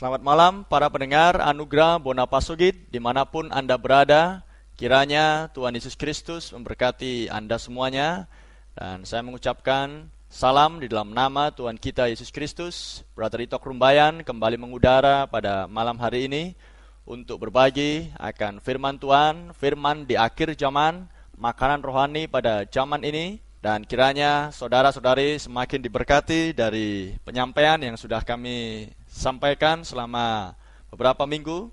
Selamat malam para pendengar Anugerah Bonapasugit dimanapun Anda berada. Kiranya Tuhan Yesus Kristus memberkati Anda semuanya. Dan saya mengucapkan salam di dalam nama Tuhan kita Yesus Kristus. Brother Itok Rumbayan kembali mengudara pada malam hari ini untuk berbagi akan firman Tuhan, firman di akhir zaman, makanan rohani pada zaman ini. Dan kiranya saudara-saudari semakin diberkati dari penyampaian yang sudah kami sampaikan selama beberapa minggu.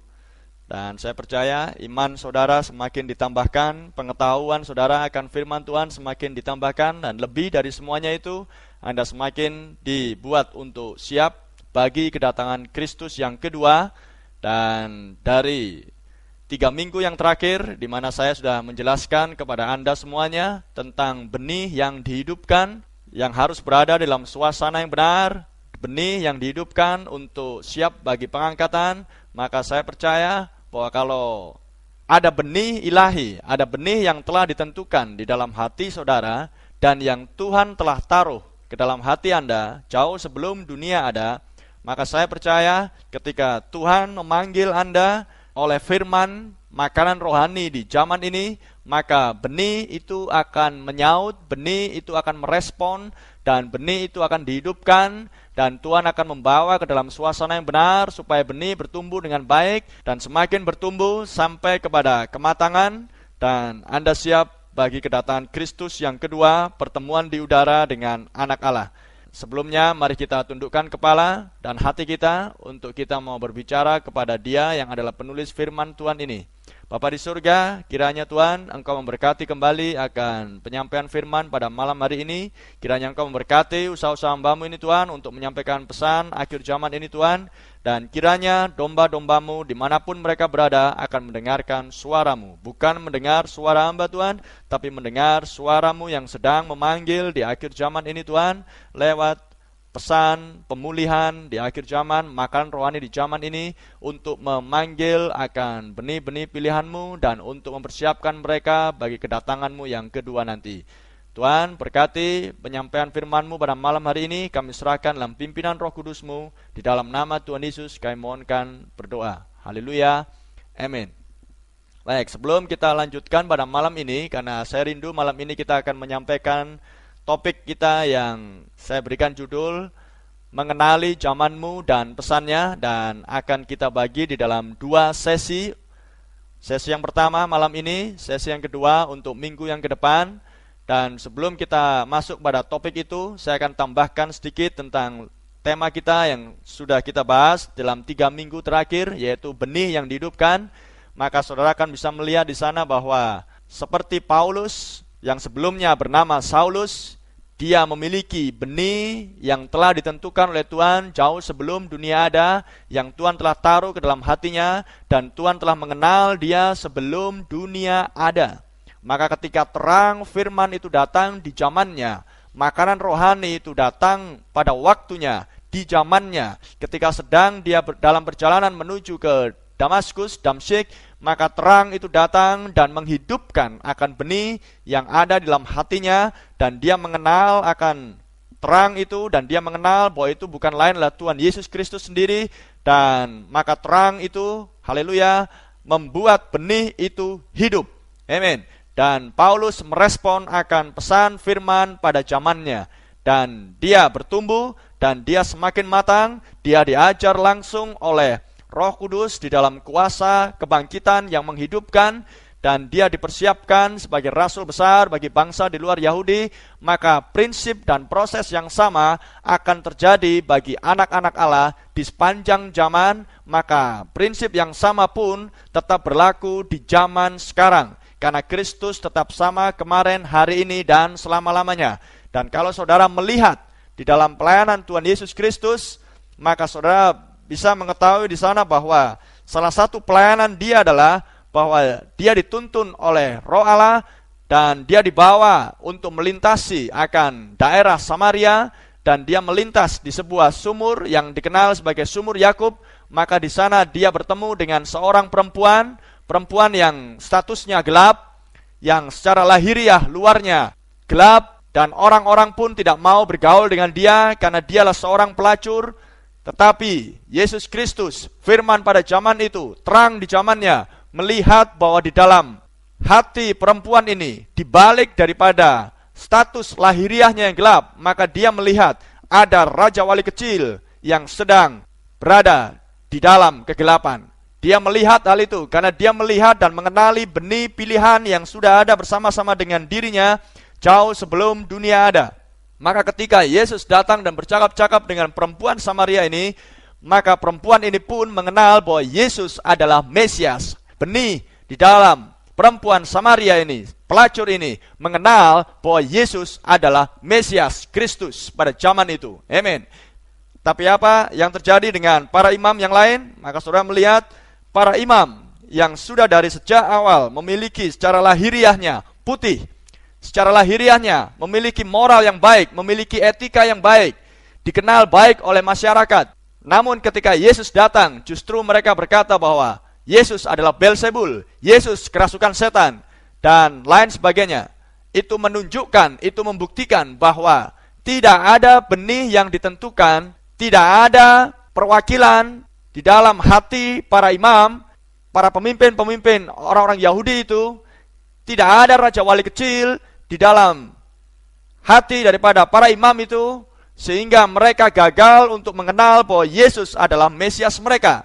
Dan saya percaya iman saudara semakin ditambahkan, pengetahuan saudara akan firman Tuhan semakin ditambahkan, dan lebih dari semuanya itu, Anda semakin dibuat untuk siap bagi kedatangan Kristus yang kedua. Dan dari 3 minggu yang terakhir, di mana saya sudah menjelaskan kepada Anda semuanya tentang benih yang dihidupkan, yang harus berada dalam suasana yang benar, benih yang dihidupkan untuk siap bagi pengangkatan. Maka saya percaya bahwa kalau ada benih ilahi, ada benih yang telah ditentukan di dalam hati saudara, dan yang Tuhan telah taruh ke dalam hati Anda jauh sebelum dunia ada, maka saya percaya ketika Tuhan memanggil Anda oleh firman makanan rohani di zaman ini, maka benih itu akan menyaut, benih itu akan merespon, dan benih itu akan dihidupkan, dan Tuhan akan membawa ke dalam suasana yang benar supaya benih bertumbuh dengan baik dan semakin bertumbuh sampai kepada kematangan, dan Anda siap bagi kedatangan Kristus yang kedua, pertemuan di udara dengan anak Allah. Sebelumnya mari kita tundukkan kepala dan hati kita untuk kita mau berbicara kepada Dia yang adalah penulis firman Tuhan ini. Bapa di surga, kiranya Tuhan Engkau memberkati kembali akan penyampaian firman pada malam hari ini. Kiranya Engkau memberkati usaha-usaha hamba-Mu ini Tuhan untuk menyampaikan pesan akhir zaman ini Tuhan. Dan kiranya domba-domba-Mu dimanapun mereka berada akan mendengarkan suara-Mu. Bukan mendengar suara hamba Tuhan, tapi mendengar suara-Mu yang sedang memanggil di akhir zaman ini Tuhan, lewat pesan pemulihan di akhir zaman, makanan rohani di zaman ini, untuk memanggil akan benih-benih pilihan-Mu dan untuk mempersiapkan mereka bagi kedatangan-Mu yang kedua nanti. Tuhan berkati penyampaian firman-Mu pada malam hari ini, kami serahkan dalam pimpinan Roh Kudus-Mu, di dalam nama Tuhan Yesus kami mohonkan berdoa. Haleluya, amin. Baik, sebelum kita lanjutkan pada malam ini, karena saya rindu malam ini kita akan menyampaikan topik kita yang saya berikan judul mengenali zamanmu dan pesannya, dan akan kita bagi di dalam 2 sesi. Sesi yang pertama malam ini, sesi yang kedua untuk minggu yang ke depan. Dan sebelum kita masuk pada topik itu, saya akan tambahkan sedikit tentang tema kita yang sudah kita bahas dalam 3 minggu terakhir, yaitu benih yang dihidupkan. Maka saudara akan bisa melihat di sana bahwa seperti Paulus yang sebelumnya bernama Saulus, dia memiliki benih yang telah ditentukan oleh Tuhan jauh sebelum dunia ada, yang Tuhan telah taruh ke dalam hatinya, dan Tuhan telah mengenal dia sebelum dunia ada. Maka ketika terang firman itu datang di zamannya, makanan rohani itu datang pada waktunya, di zamannya, ketika sedang dia dalam perjalanan menuju ke Damaskus, Damsyik, maka terang itu datang dan menghidupkan akan benih yang ada di dalam hatinya, dan dia mengenal akan terang itu, dan dia mengenal bahwa itu bukan lain adalah Tuhan Yesus Kristus sendiri. Dan maka terang itu, haleluya, membuat benih itu hidup. Amin. Dan Paulus merespon akan pesan firman pada zamannya, dan dia bertumbuh dan dia semakin matang. Dia diajar langsung oleh Roh Kudus di dalam kuasa kebangkitan yang menghidupkan, dan dia dipersiapkan sebagai rasul besar bagi bangsa di luar Yahudi. Maka prinsip dan proses yang sama akan terjadi bagi anak-anak Allah di sepanjang zaman. Maka prinsip yang sama pun tetap berlaku di zaman sekarang, karena Kristus tetap sama kemarin, hari ini, dan selama-lamanya. Dan kalau saudara melihat di dalam pelayanan Tuhan Yesus Kristus, maka saudara bisa mengetahui di sana bahwa salah satu pelayanan dia adalah bahwa dia dituntun oleh Roh Allah, dan dia dibawa untuk melintasi akan daerah Samaria, dan dia melintas di sebuah sumur yang dikenal sebagai sumur Yakub. Maka di sana dia bertemu dengan seorang perempuan yang statusnya gelap, yang secara lahiriah luarnya gelap, dan orang-orang pun tidak mau bergaul dengan dia karena dialah seorang pelacur. Tetapi Yesus Kristus, firman pada zaman itu, terang di zamannya, melihat bahwa di dalam hati perempuan ini, dibalik daripada status lahiriahnya yang gelap, maka dia melihat ada Raja Wali kecil yang sedang berada di dalam kegelapan. Dia melihat hal itu karena dia melihat dan mengenali benih pilihan yang sudah ada bersama-sama dengan dirinya jauh sebelum dunia ada. Maka ketika Yesus datang dan bercakap-cakap dengan perempuan Samaria ini, maka perempuan ini pun mengenal bahwa Yesus adalah Mesias. Benih di dalam perempuan Samaria ini, pelacur ini, mengenal bahwa Yesus adalah Mesias Kristus pada zaman itu. Amin. Tapi apa yang terjadi dengan para imam yang lain? Maka saudara melihat para imam yang sudah dari sejak awal memiliki secara lahiriahnya putih, secara lahiriahnya memiliki moral yang baik, memiliki etika yang baik, dikenal baik oleh masyarakat. Namun ketika Yesus datang, justru mereka berkata bahwa Yesus adalah Beelzebul, Yesus kerasukan setan, dan lain sebagainya. Itu menunjukkan, itu membuktikan bahwa tidak ada benih yang ditentukan, tidak ada perwakilan di dalam hati para imam, para pemimpin-pemimpin orang-orang Yahudi itu. Tidak ada Raja Wali kecil di dalam hati daripada para imam itu, sehingga mereka gagal untuk mengenal bahwa Yesus adalah Mesias mereka.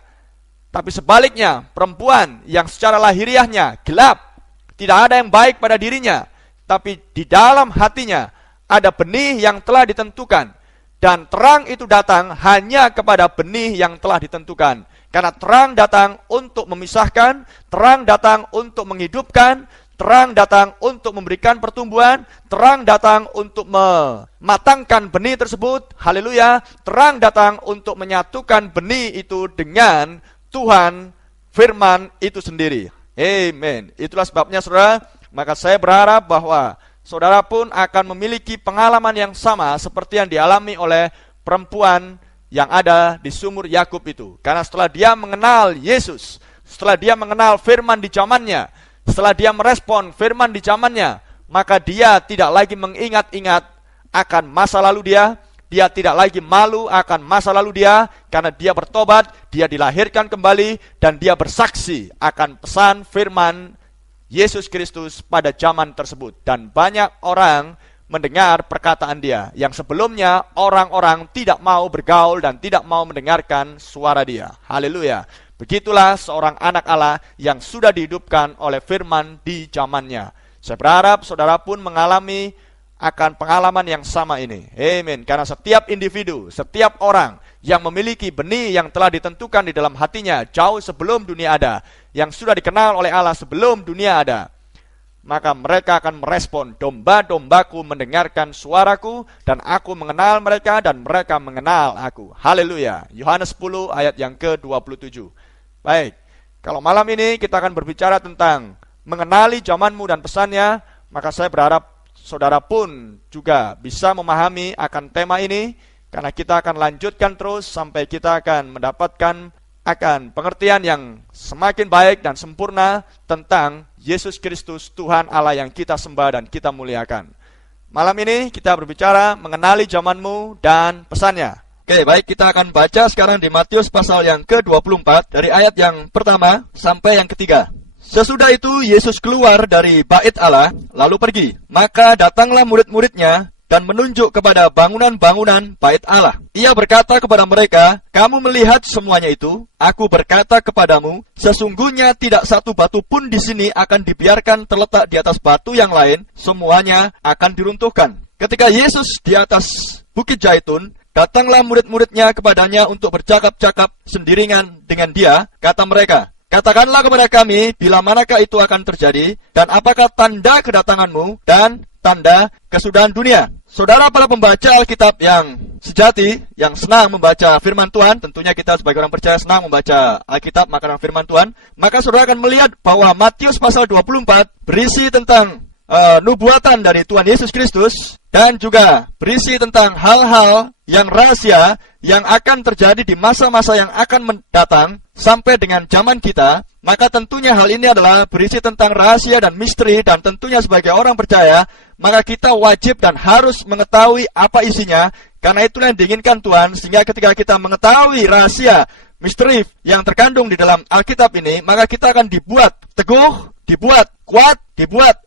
Tapi sebaliknya, perempuan yang secara lahiriahnya gelap, tidak ada yang baik pada dirinya, tapi di dalam hatinya ada benih yang telah ditentukan. Dan terang itu datang hanya kepada benih yang telah ditentukan. Karena terang datang untuk memisahkan, terang datang untuk menghidupkan, terang datang untuk memberikan pertumbuhan, terang datang untuk mematangkan benih tersebut. Haleluya. Terang datang untuk menyatukan benih itu dengan Tuhan, firman itu sendiri. Amen. Itulah sebabnya saudara, maka saya berharap bahwa saudara pun akan memiliki pengalaman yang sama seperti yang dialami oleh perempuan yang ada di sumur Yakub itu. Karena setelah dia mengenal Yesus, setelah dia mengenal firman di zamannya, setelah dia merespon firman di zamannya, maka dia tidak lagi mengingat-ingat akan masa lalu dia tidak lagi malu akan masa lalu dia, karena dia bertobat, dia dilahirkan kembali, dan dia bersaksi akan pesan firman Yesus Kristus pada zaman tersebut. Dan banyak orang mendengar perkataan dia, yang sebelumnya orang-orang tidak mau bergaul dan tidak mau mendengarkan suara dia. Haleluya. Begitulah seorang anak Allah yang sudah dihidupkan oleh firman di zamannya. Saya berharap saudara pun mengalami akan pengalaman yang sama ini. Amin. Karena setiap individu, setiap orang yang memiliki benih yang telah ditentukan di dalam hatinya jauh sebelum dunia ada, yang sudah dikenal oleh Allah sebelum dunia ada, maka mereka akan merespon, domba-dombaku mendengarkan suaraku, dan aku mengenal mereka, dan mereka mengenal aku. Haleluya. Yohanes 10 ayat yang ke-27. Baik, kalau malam ini kita akan berbicara tentang mengenali zamanmu dan pesannya, maka saya berharap saudara pun juga bisa memahami akan tema ini, karena kita akan lanjutkan terus sampai kita akan mendapatkan akan pengertian yang semakin baik dan sempurna tentang Yesus Kristus, Tuhan Allah yang kita sembah dan kita muliakan. Malam ini kita berbicara mengenali zamanmu dan pesannya. Oke, baik, kita akan baca sekarang di Matius pasal yang ke-24 dari ayat yang pertama sampai yang ketiga. Sesudah itu Yesus keluar dari bait Allah, lalu pergi. Maka datanglah murid-muridnya dan menunjuk kepada bangunan-bangunan bait Allah. Ia berkata kepada mereka, "Kamu melihat semuanya itu? Aku berkata kepadamu, sesungguhnya tidak satu batu pun di sini akan dibiarkan terletak di atas batu yang lain, semuanya akan diruntuhkan." Ketika Yesus di atas Bukit Zaitun, datanglah murid-muridnya kepadanya untuk bercakap-cakap sendirian dengan dia. Kata mereka, "Katakanlah kepada kami, bila manakah itu akan terjadi, dan apakah tanda kedatanganmu dan tanda kesudahan dunia?" Saudara para pembaca Alkitab yang sejati, yang senang membaca firman Tuhan, tentunya kita sebagai orang percaya senang membaca Alkitab, makanan firman Tuhan, maka saudara akan melihat bahwa Matius pasal 24 berisi tentang nubuatan dari Tuhan Yesus Kristus, dan juga berisi tentang hal-hal yang rahasia yang akan terjadi di masa-masa yang akan mendatang sampai dengan zaman kita, maka tentunya hal ini adalah berisi tentang rahasia dan misteri, dan tentunya sebagai orang percaya, maka kita wajib dan harus mengetahui apa isinya, karena itulah yang diinginkan Tuhan, sehingga ketika kita mengetahui rahasia, misteri yang terkandung di dalam Alkitab ini, maka kita akan dibuat teguh, dibuat kuat, dibuat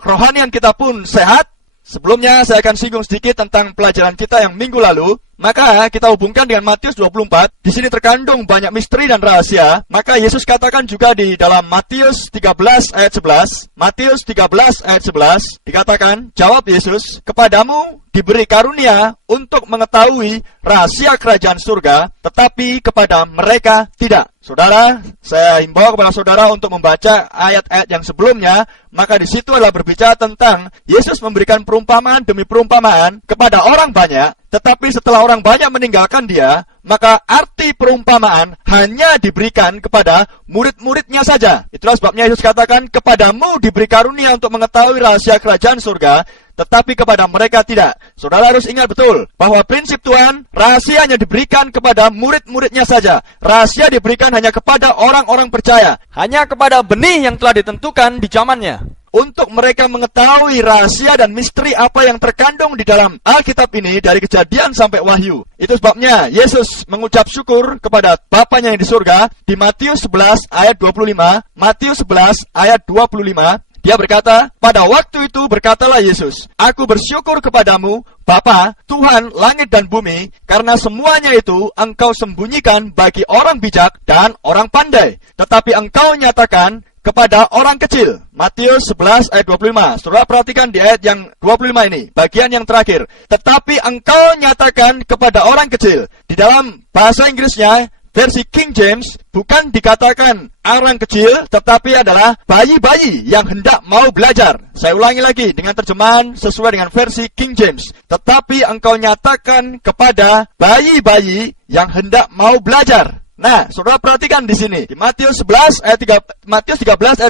kerohanian kita pun sehat. Sebelumnya saya akan singgung sedikit tentang pelajaran kita yang minggu lalu. Maka kita hubungkan dengan Matius 24. Di sini terkandung banyak misteri dan rahasia. Maka Yesus katakan juga di dalam Matius 13 ayat 11. Matius 13 ayat 11 dikatakan, jawab Yesus, kepadamu diberi karunia untuk mengetahui rahasia kerajaan surga, tetapi kepada mereka tidak. Saudara, saya himbau kepada saudara untuk membaca ayat-ayat yang sebelumnya. Maka di situ adalah berbicara tentang Yesus memberikan perumpamaan demi perumpamaan kepada orang banyak. Tetapi setelah orang banyak meninggalkan dia, maka arti perumpamaan hanya diberikan kepada murid-muridnya saja. Itulah sebabnya Yesus katakan, kepadamu diberi karunia untuk mengetahui rahasia kerajaan surga, tetapi kepada mereka tidak. Saudara harus ingat betul bahwa prinsip Tuhan, rahasia hanya diberikan kepada murid-muridnya saja. Rahasia diberikan hanya kepada orang-orang percaya, hanya kepada benih yang telah ditentukan di zamannya, untuk mereka mengetahui rahasia dan misteri apa yang terkandung di dalam Alkitab ini dari Kejadian sampai Wahyu. Itu sebabnya Yesus mengucap syukur kepada Bapanya yang di surga di Matius 11 ayat 25. Matius 11 ayat 25. Dia berkata, pada waktu itu berkatalah Yesus, aku bersyukur kepadamu, Bapa, Tuhan langit dan bumi, karena semuanya itu engkau sembunyikan bagi orang bijak dan orang pandai, tetapi engkau nyatakan kepada orang kecil. Matius 11 ayat 25. Saudara perhatikan di ayat yang 25 ini, bagian yang terakhir. Tetapi engkau nyatakan kepada orang kecil. Di dalam bahasa Inggrisnya, versi King James, bukan dikatakan orang kecil, tetapi adalah bayi-bayi yang hendak mau belajar. Saya ulangi lagi dengan terjemahan sesuai dengan versi King James. Tetapi engkau nyatakan kepada bayi-bayi yang hendak mau belajar. Nah, saudara perhatikan di sini di Matius 13 ayat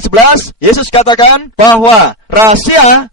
11, Yesus katakan bahwa rahasia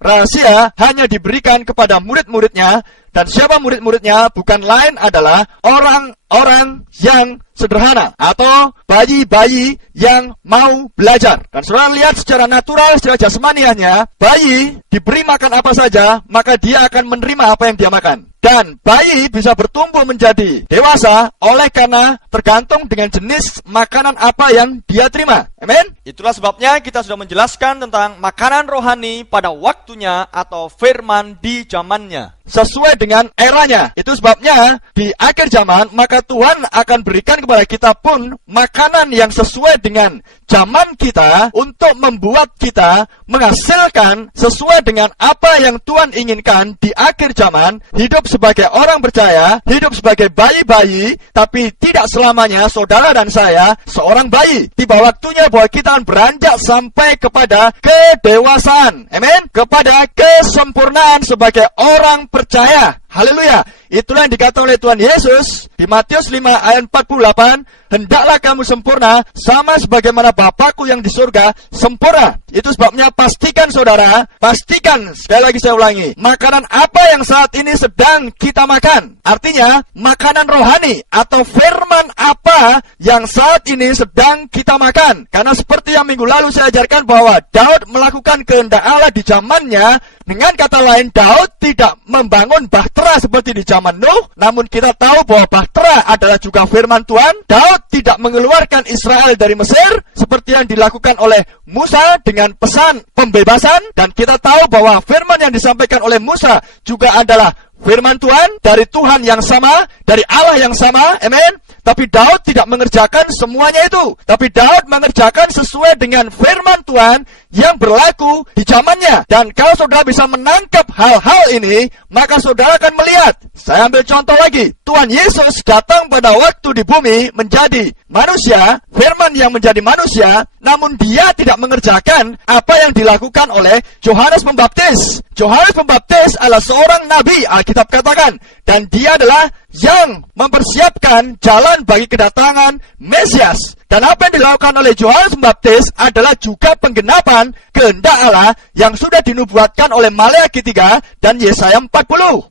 hanya diberikan kepada murid-muridnya, dan siapa murid-muridnya bukan lain adalah orang-orang yang sederhana atau bayi-bayi yang mau belajar. Dan saudara lihat secara natural, secara jasmaniahnya, bayi diberi makan apa saja, maka dia akan menerima apa yang dia makan. Dan bayi bisa bertumbuh menjadi dewasa oleh karena tergantung dengan jenis makanan apa yang dia terima. Amin. Itulah sebabnya kita sudah menjelaskan tentang makanan rohani pada waktunya atau firman di zamannya, sesuai dengan eranya. Itu sebabnya di akhir zaman maka Tuhan akan berikan kepada kita pun makanan yang sesuai dengan zaman kita, untuk membuat kita menghasilkan sesuai dengan apa yang Tuhan inginkan di akhir zaman. Hidup sebagai orang percaya, hidup sebagai bayi-bayi, tapi tidak selamanya saudara dan saya seorang bayi. Tiba waktunya bahwa kita akan beranjak sampai kepada kedewasaan. Amin. Kepada kesempurnaan sebagai orang percaya. Haleluya. Itulah yang dikatakan oleh Tuhan Yesus di Matius 5 ayat 48. Hendaklah kamu sempurna sama sebagaimana Bapakku yang di surga sempurna. Itu sebabnya pastikan saudara, pastikan, sekali lagi saya ulangi, makanan apa yang saat ini sedang kita makan. Artinya makanan rohani atau firman apa yang saat ini sedang kita makan. Karena seperti yang minggu lalu saya ajarkan bahwa Daud melakukan kehendak Allah di zamannya. Dengan kata lain, Daud tidak membangun bahtera seperti di zaman Nuh, namun kita tahu bahwa bahtera adalah juga firman Tuhan. Daud tidak mengeluarkan Israel dari Mesir seperti yang dilakukan oleh Musa dengan pesan pembebasan, dan kita tahu bahwa firman yang disampaikan oleh Musa juga adalah firman Tuhan dari Tuhan yang sama, dari Allah yang sama. Amin. Tapi Daud tidak mengerjakan semuanya itu. Tapi Daud mengerjakan sesuai dengan firman Tuhan yang berlaku di zamannya. Dan kalau saudara bisa menangkap hal-hal ini, maka saudara akan melihat. Saya ambil contoh lagi. Tuhan Yesus datang pada waktu di bumi menjadi manusia, firman yang menjadi manusia, namun dia tidak mengerjakan apa yang dilakukan oleh Yohanes Pembaptis. Yohanes Pembaptis adalah seorang nabi, Alkitab katakan, dan dia adalah yang mempersiapkan jalan bagi kedatangan Mesias. Dan apa yang dilakukan oleh Yohanes Pembaptis adalah juga penggenapan kehendak Allah yang sudah dinubuatkan oleh Maleakhi 3 dan Yesaya 40.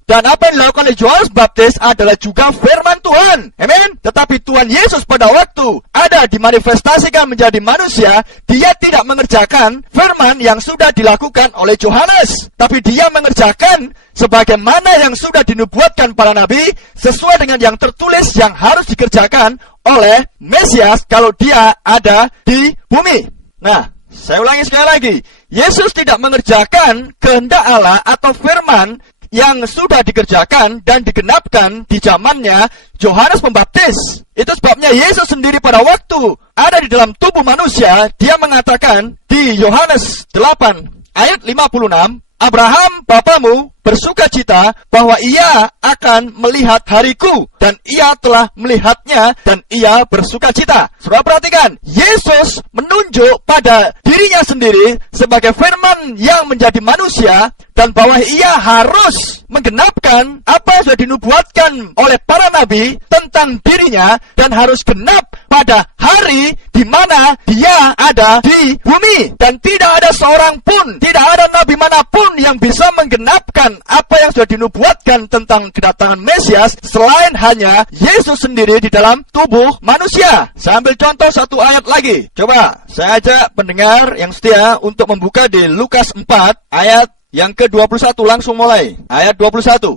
Dan apa yang dilakukan oleh Yohanes Pembaptis adalah juga firman Tuhan. Amin. Tetapi Tuhan Yesus pada waktu ada dimanifestasikan menjadi manusia, dia tidak mengerjakan firman yang sudah dilakukan oleh Yohanes, tapi dia mengerjakan sebagaimana yang sudah dinubuatkan para nabi, sesuai dengan yang tertulis yang harus dikerjakan oleh Mesias kalau dia ada di bumi. Nah, saya ulangi sekali lagi. Yesus tidak mengerjakan kehendak Allah atau firman yang sudah dikerjakan dan digenapkan di zamannya Yohanes Pembaptis. Itu sebabnya Yesus sendiri pada waktu ada di dalam tubuh manusia, dia mengatakan di Yohanes 8 ayat 56, Abraham bapamu bersukacita bahwa ia akan melihat hariku, dan ia telah melihatnya dan ia bersukacita. Saudara perhatikan, Yesus menunjuk pada dirinya sendiri sebagai firman yang menjadi manusia, dan bahwa ia harus menggenapkan apa yang sudah dinubuatkan oleh para nabi tentang dirinya, dan harus genap pada hari di mana dia ada di bumi. Dan tidak ada seorang pun, tidak ada nabi manapun yang bisa menggenapkan apa yang sudah dinubuatkan tentang kedatangan Mesias selain hanya Yesus sendiri di dalam tubuh manusia. Saya ambil contoh satu ayat lagi. Coba saya ajak pendengar yang setia untuk membuka di Lukas 4 ayat yang ke-21, langsung mulai. Ayat 21.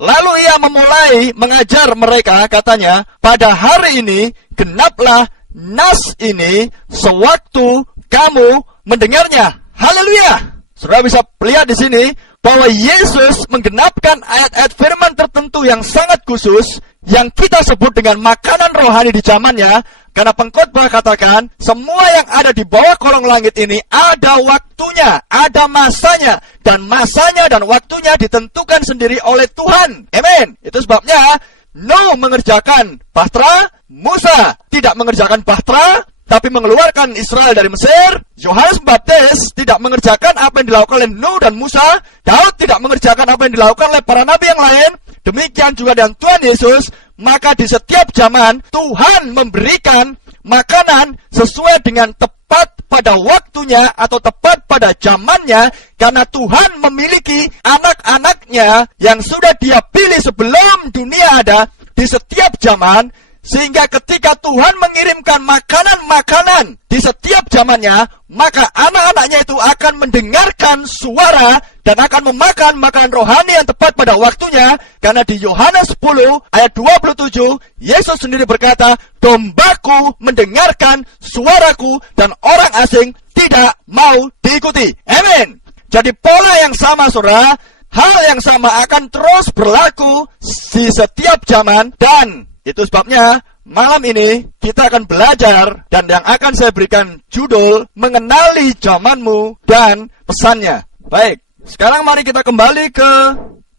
Lalu ia memulai mengajar mereka, katanya, pada hari ini genaplah nas ini sewaktu kamu mendengarnya. Haleluya. Saudara bisa lihat di sini bahwa Yesus menggenapkan ayat-ayat firman tertentu yang sangat khusus yang kita sebut dengan makanan rohani di zamannya, karena pengkhotbah katakan semua yang ada di bawah kolong langit ini ada waktunya, ada masanya, dan masanya dan waktunya ditentukan sendiri oleh Tuhan. Amin. Itu sebabnya Nuh mengerjakan bahtera, Musa tidak mengerjakan bahtera, tapi mengeluarkan Israel dari Mesir. Yohanes Pembaptis tidak mengerjakan apa yang dilakukan oleh Nuh dan Musa. Daud tidak mengerjakan apa yang dilakukan oleh para nabi yang lain. Demikian juga dengan Tuhan Yesus. Maka di setiap zaman Tuhan memberikan makanan sesuai dengan tepat pada waktunya atau tepat pada zamannya, karena Tuhan memiliki anak-anaknya yang sudah dia pilih sebelum dunia ada di setiap zaman. Sehingga ketika Tuhan mengirimkan makanan-makanan di setiap zamannya, maka anak-anaknya itu akan mendengarkan suara dan akan memakan makanan rohani yang tepat pada waktunya. Karena di Yohanes 10 ayat 27, Yesus sendiri berkata, dombaku mendengarkan suaraku dan orang asing tidak mau diikuti. Amin. Jadi pola yang sama, saudara, hal yang sama akan terus berlaku di setiap zaman. Dan itu sebabnya malam ini kita akan belajar, dan yang akan saya berikan judul mengenali zamanmu dan pesannya. Baik, sekarang mari kita kembali ke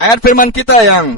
ayat firman kita yang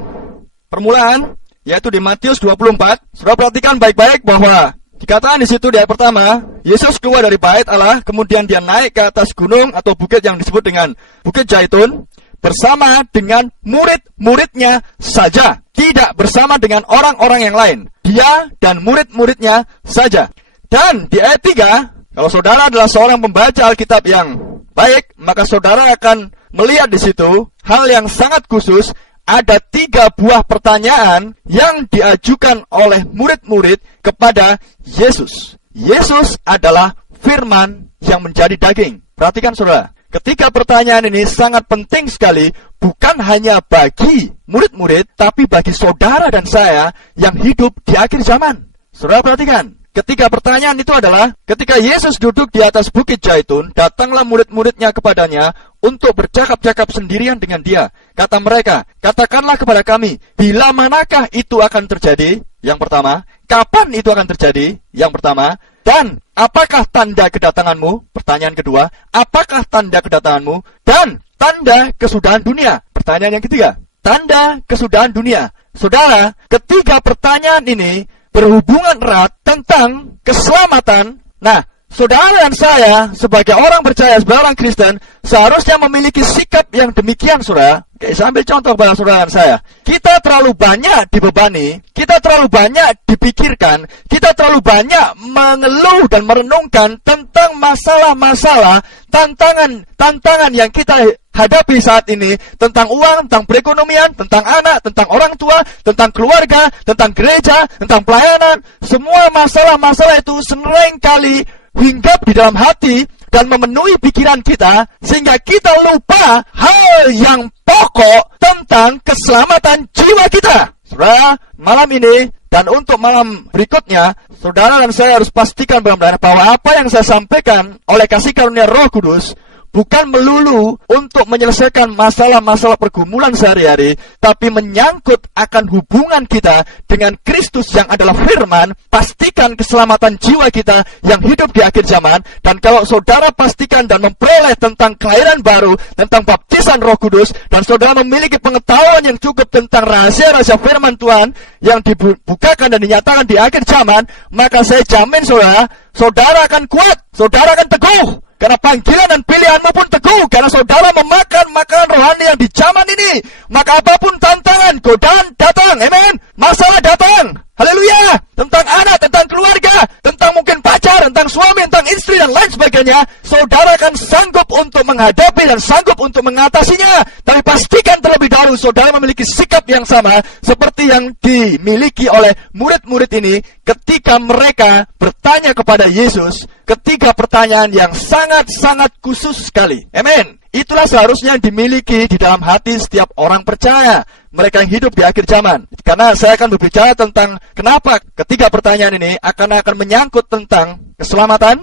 permulaan, yaitu di Matius 24. Saudara perhatikan baik-baik bahwa dikatakan di situ di ayat pertama, Yesus keluar dari bait Allah, kemudian dia naik ke atas gunung atau bukit yang disebut dengan Bukit Zaitun, bersama dengan murid-muridnya saja, tidak bersama dengan orang-orang yang lain. Dia dan murid-muridnya saja. Dan di ayat 3, kalau saudara adalah seorang pembaca Alkitab yang baik, maka saudara akan melihat di situ hal yang sangat khusus. Ada 3 buah pertanyaan yang diajukan oleh murid-murid kepada Yesus. Yesus adalah firman yang menjadi daging. Perhatikan saudara. Ketika pertanyaan ini sangat penting sekali, bukan hanya bagi murid-murid, tapi bagi saudara dan saya yang hidup di akhir zaman. Saudara perhatikan, ketika pertanyaan itu adalah, ketika Yesus duduk di atas Bukit Zaitun, datanglah murid-muridnya kepadanya untuk bercakap-cakap sendirian dengan dia. Kata mereka, katakanlah kepada kami, bila manakah itu akan terjadi? Yang pertama, kapan itu akan terjadi? Yang pertama. Dan apakah tanda kedatanganmu? Pertanyaan kedua, apakah tanda kedatanganmu? Dan tanda kesudahan dunia. Pertanyaan yang ketiga, tanda kesudahan dunia. Saudara, ketiga pertanyaan ini berhubungan erat tentang keselamatan. Nah, saudara dan saya sebagai orang percaya, sebagai orang Kristen, seharusnya memiliki sikap yang demikian, saudara. Oke, saya ambil contoh kepada saudara dan saya. Kita terlalu banyak dibebani, kita terlalu banyak dipikirkan, kita terlalu banyak mengeluh dan merenungkan tentang masalah-masalah, tantangan yang kita hadapi saat ini, tentang uang, tentang perekonomian, tentang anak, tentang orang tua, tentang keluarga, tentang gereja, tentang pelayanan. Semua masalah-masalah itu seringkali hinggap di dalam hati dan memenuhi pikiran kita, sehingga kita lupa hal yang pokok tentang keselamatan jiwa kita. Saudara, malam ini dan untuk malam berikutnya, saudara dan saya harus pastikan benar-benar bahwa apa yang saya sampaikan oleh kasih karunia Roh Kudus bukan melulu untuk menyelesaikan masalah-masalah pergumulan sehari-hari, tapi menyangkut akan hubungan kita dengan Kristus yang adalah firman. Pastikan keselamatan jiwa kita yang hidup di akhir zaman. Dan kalau saudara pastikan dan memperoleh tentang kelahiran baru, tentang baptisan Roh Kudus, dan saudara memiliki pengetahuan yang cukup tentang rahasia-rahasia firman Tuhan yang dibukakan dan dinyatakan di akhir zaman, maka saya jamin saudara akan kuat, saudara akan teguh. Karena panggilan dan pilihanmu pun teguh. Karena saudara memakan makanan rohani yang di zaman ini. Maka apapun tantangan, godaan datang. Amen. Masalah datang. Haleluya. Tentang anak, tentang keluarga, tentang mungkin pacar, tentang suami, tentang istri, dan lain sebagainya. Saudara akan sanggup untuk menghadapi dan sanggup untuk mengatasinya. Tapi pastikan terlebih dahulu saudara memiliki sikap yang sama seperti yang dimiliki oleh murid-murid ini ketika mereka bertanya kepada Yesus. Ketiga pertanyaan yang sangat-sangat khusus sekali. Amin. Itulah seharusnya yang dimiliki di dalam hati setiap orang percaya, mereka yang hidup di akhir zaman. Karena saya akan berbicara tentang kenapa ketiga pertanyaan ini akan menyangkut tentang keselamatan,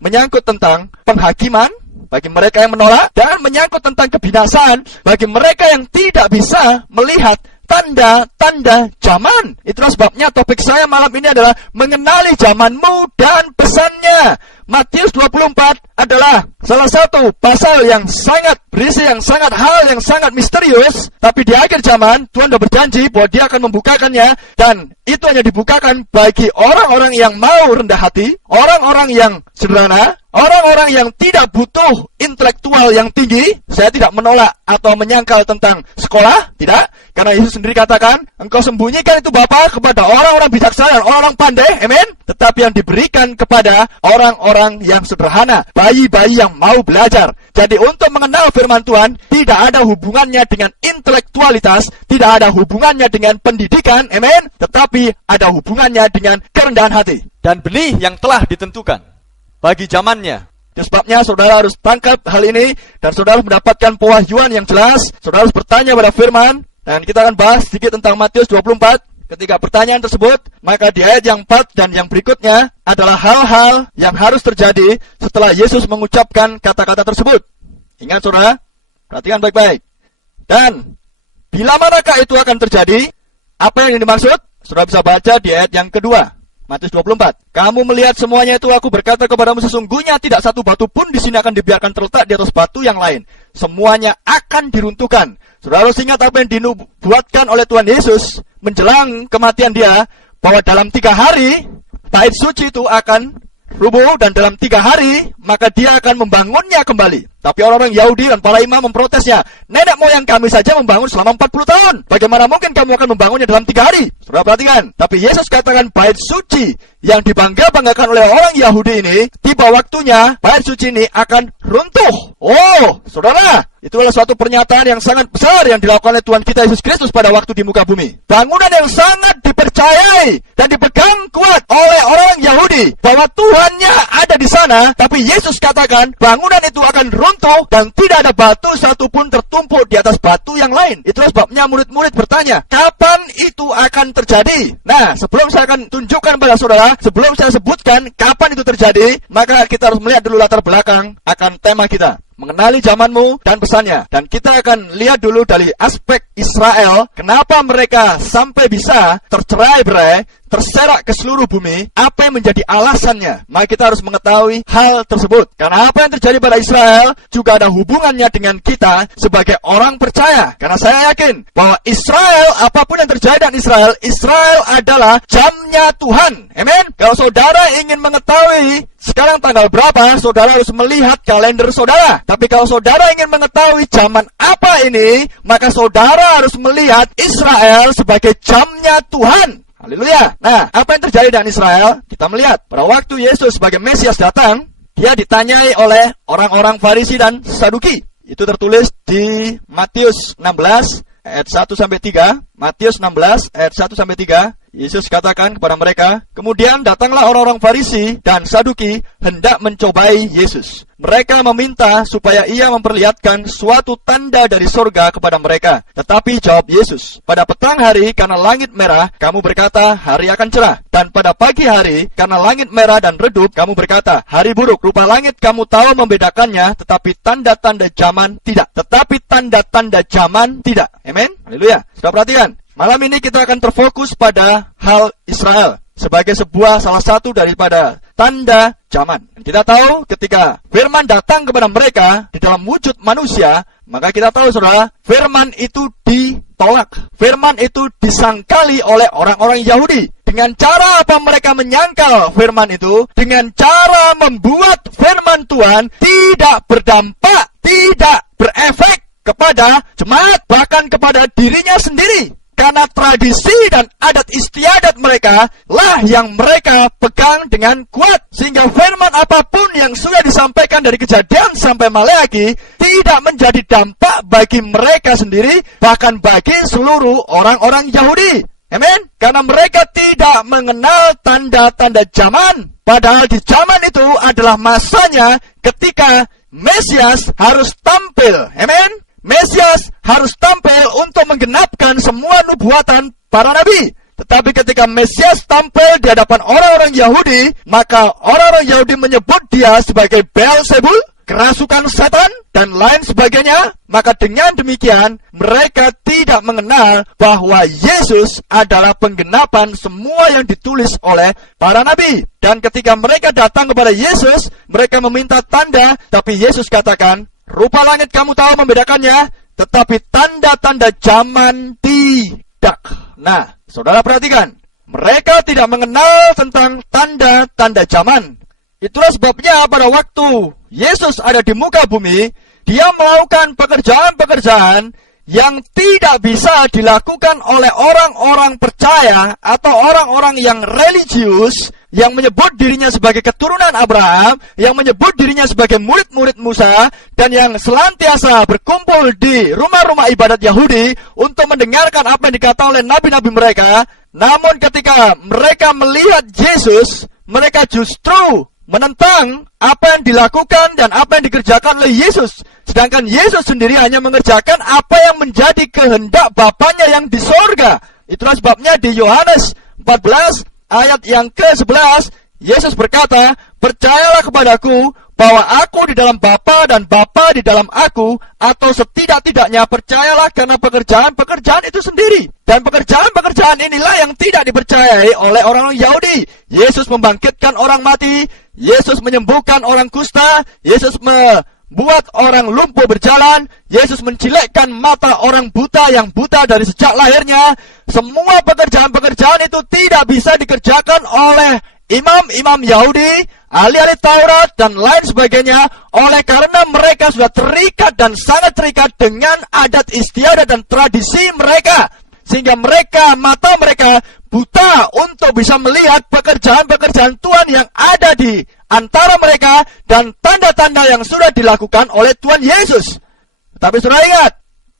menyangkut tentang penghakiman bagi mereka yang menolak, dan menyangkut tentang kebinasaan bagi mereka yang tidak bisa melihat tanda-tanda zaman. Itulah sebabnya topik saya malam ini adalah mengenali zamanmu dan pesannya. Matius 24 adalah salah satu pasal yang sangat berisi, yang sangat hal yang sangat misterius. Tapi di akhir zaman, Tuhan sudah berjanji bahwa Dia akan membukakannya. Dan itu hanya dibukakan bagi orang-orang yang mau rendah hati, orang-orang yang sederhana, orang-orang yang tidak butuh intelektual yang tinggi. Saya tidak menolak atau menyangkal tentang sekolah, tidak. Karena Yesus sendiri katakan, engkau sembunyikan itu Bapa kepada orang-orang bijaksana dan orang-orang pandai, amin. Tetapi yang diberikan kepada orang-orang yang sederhana, bayi-bayi yang mau belajar. Jadi untuk mengenal firman Tuhan, tidak ada hubungannya dengan intelektualitas, tidak ada hubungannya dengan pendidikan, amin. Tetapi ada hubungannya dengan kerendahan hati. Dan benih yang telah ditentukan bagi zamannya. Itu sebabnya saudara harus tangkap hal ini, dan saudara harus mendapatkan pewahyuan yang jelas. Saudara harus bertanya pada firman. Dan kita akan bahas sedikit tentang Matius 24. Ketika pertanyaan tersebut, maka di ayat yang 4 dan yang berikutnya adalah hal-hal yang harus terjadi setelah Yesus mengucapkan kata-kata tersebut. Ingat saudara, perhatikan baik-baik. Dan bila manakah itu akan terjadi? Apa yang dimaksud? Saudara bisa baca di ayat yang kedua, Matius 24. Kamu melihat semuanya itu, aku berkata kepadamu, sesungguhnya tidak satu batu pun di sini akan dibiarkan terletak di atas batu yang lain. Semuanya akan diruntuhkan. Saudara harus ingat apa yang dinubuatkan oleh Tuhan Yesus menjelang kematian Dia, bahwa dalam 3 hari bait suci itu akan rubuh, dan dalam 3 hari maka Dia akan membangunnya kembali. Tapi orang-orang Yahudi dan para imam memprotesnya. Nenek moyang kami saja membangun selama 40 tahun. Bagaimana mungkin kamu akan membangunnya dalam 3 hari? Saudara perhatikan. Tapi Yesus katakan bait suci yang dibangga-banggakan oleh orang Yahudi ini, tiba waktunya bait suci ini akan runtuh. Oh, saudara, itu adalah suatu pernyataan yang sangat besar yang dilakukan oleh Tuhan kita Yesus Kristus pada waktu di muka bumi. Bangunan yang sangat dipercayai dan dipegang kuat oleh orang Yahudi, bahwa Tuhannya ada di sana. Tapi Yesus katakan bangunan itu akan runtuh dan tidak ada batu satupun tertumpuk di atas batu yang lain. Itulah sebabnya murid-murid bertanya, kapan itu akan terjadi? Nah, sebelum saya akan tunjukkan pada saudara, sebelum saya sebutkan kapan itu terjadi, maka kita harus melihat dulu latar belakang akan tema kita, mengenali zamanmu dan pesannya. Dan kita akan lihat dulu dari aspek Israel, kenapa mereka sampai bisa tercerai-berai, terserak ke seluruh bumi, apa yang menjadi alasannya. Maka kita harus mengetahui hal tersebut. Karena apa yang terjadi pada Israel juga ada hubungannya dengan kita sebagai orang percaya. Karena saya yakin bahwa Israel, apapun yang terjadi dengan Israel, Israel adalah jamnya Tuhan. Amin. Kalau saudara ingin mengetahui sekarang tanggal berapa, saudara harus melihat kalender saudara. Tapi kalau saudara ingin mengetahui zaman apa ini, maka saudara harus melihat Israel sebagai jamnya Tuhan. Haleluya. Nah, apa yang terjadi dengan Israel? Kita melihat pada waktu Yesus sebagai Mesias datang, dia ditanyai oleh orang-orang Farisi dan Saduki. Itu tertulis di Matius 16 ayat 1-3. Matius 16 ayat 1-3. Yesus katakan kepada mereka, kemudian datanglah orang-orang Farisi dan Saduki hendak mencobai Yesus. Mereka meminta supaya ia memperlihatkan suatu tanda dari surga kepada mereka. Tetapi jawab Yesus, pada petang hari karena langit merah, kamu berkata hari akan cerah. Dan pada pagi hari karena langit merah dan redup, kamu berkata hari buruk. Rupa langit kamu tahu membedakannya, tetapi tanda-tanda zaman tidak. Tetapi tanda-tanda zaman tidak. Amin. Haleluya. Sudah perhatikan? Malam ini kita akan terfokus pada hal Israel sebagai sebuah salah satu daripada tanda zaman. Kita tahu ketika firman datang kepada mereka di dalam wujud manusia, maka kita tahu saudara, firman itu ditolak. Firman itu disangkali oleh orang-orang Yahudi. Dengan cara apa mereka menyangkal firman itu? Dengan cara membuat firman Tuhan tidak berdampak, tidak berefek kepada jemaat, bahkan kepada dirinya sendiri. Karena tradisi dan adat istiadat mereka lah yang mereka pegang dengan kuat. Sehingga firman apapun yang sudah disampaikan dari Kejadian sampai Maleakhi tidak menjadi dampak bagi mereka sendiri, bahkan bagi seluruh orang-orang Yahudi. Amin. Karena mereka tidak mengenal tanda-tanda zaman. Padahal di zaman itu adalah masanya ketika Mesias harus tampil. Amin. Mesias harus tampil untuk menggenapkan semua nubuatan para nabi. Tetapi ketika Mesias tampil di hadapan orang-orang Yahudi, maka orang-orang Yahudi menyebut dia sebagai Beelzebul, kerasukan setan, dan lain sebagainya. Maka dengan demikian, mereka tidak mengenal bahwa Yesus adalah penggenapan semua yang ditulis oleh para nabi. Dan ketika mereka datang kepada Yesus, mereka meminta tanda, tapi Yesus katakan, rupa langit kamu tahu membedakannya, tetapi tanda-tanda zaman tidak. Nah, saudara perhatikan, mereka tidak mengenal tentang tanda-tanda zaman. Itulah sebabnya pada waktu Yesus ada di muka bumi, dia melakukan pekerjaan-pekerjaan yang tidak bisa dilakukan oleh orang-orang percaya atau orang-orang yang religius, yang menyebut dirinya sebagai keturunan Abraham, yang menyebut dirinya sebagai murid-murid Musa, dan yang selantiasa berkumpul di rumah-rumah ibadat Yahudi untuk mendengarkan apa yang dikatakan oleh nabi-nabi mereka. Namun ketika mereka melihat Yesus, mereka justru menentang apa yang dilakukan dan apa yang dikerjakan oleh Yesus. Sedangkan Yesus sendiri hanya mengerjakan apa yang menjadi kehendak Bapanya yang di sorga. Itulah sebabnya di Yohanes 14 ayat yang ke-11, Yesus berkata, percayalah kepadaku bahwa aku di dalam Bapa dan Bapa di dalam aku, atau setidak-tidaknya percayalah karena pekerjaan-pekerjaan itu sendiri. Dan pekerjaan-pekerjaan inilah yang tidak dipercayai oleh orang-orang Yahudi. Yesus membangkitkan orang mati, Yesus menyembuhkan orang kusta, Yesus membuat orang lumpuh berjalan, Yesus mencilikkan mata orang buta yang buta dari sejak lahirnya. Semua pekerjaan-pekerjaan itu tidak bisa dikerjakan oleh imam-imam Yahudi, ahli-ahli Taurat, dan lain sebagainya, oleh karena mereka sudah terikat dan sangat terikat dengan adat istiadat dan tradisi mereka. Sehingga mata mereka buta untuk bisa melihat pekerjaan-pekerjaan Tuhan yang ada di antara mereka dan tanda-tanda yang sudah dilakukan oleh Tuhan Yesus. Tetapi sudah ingat,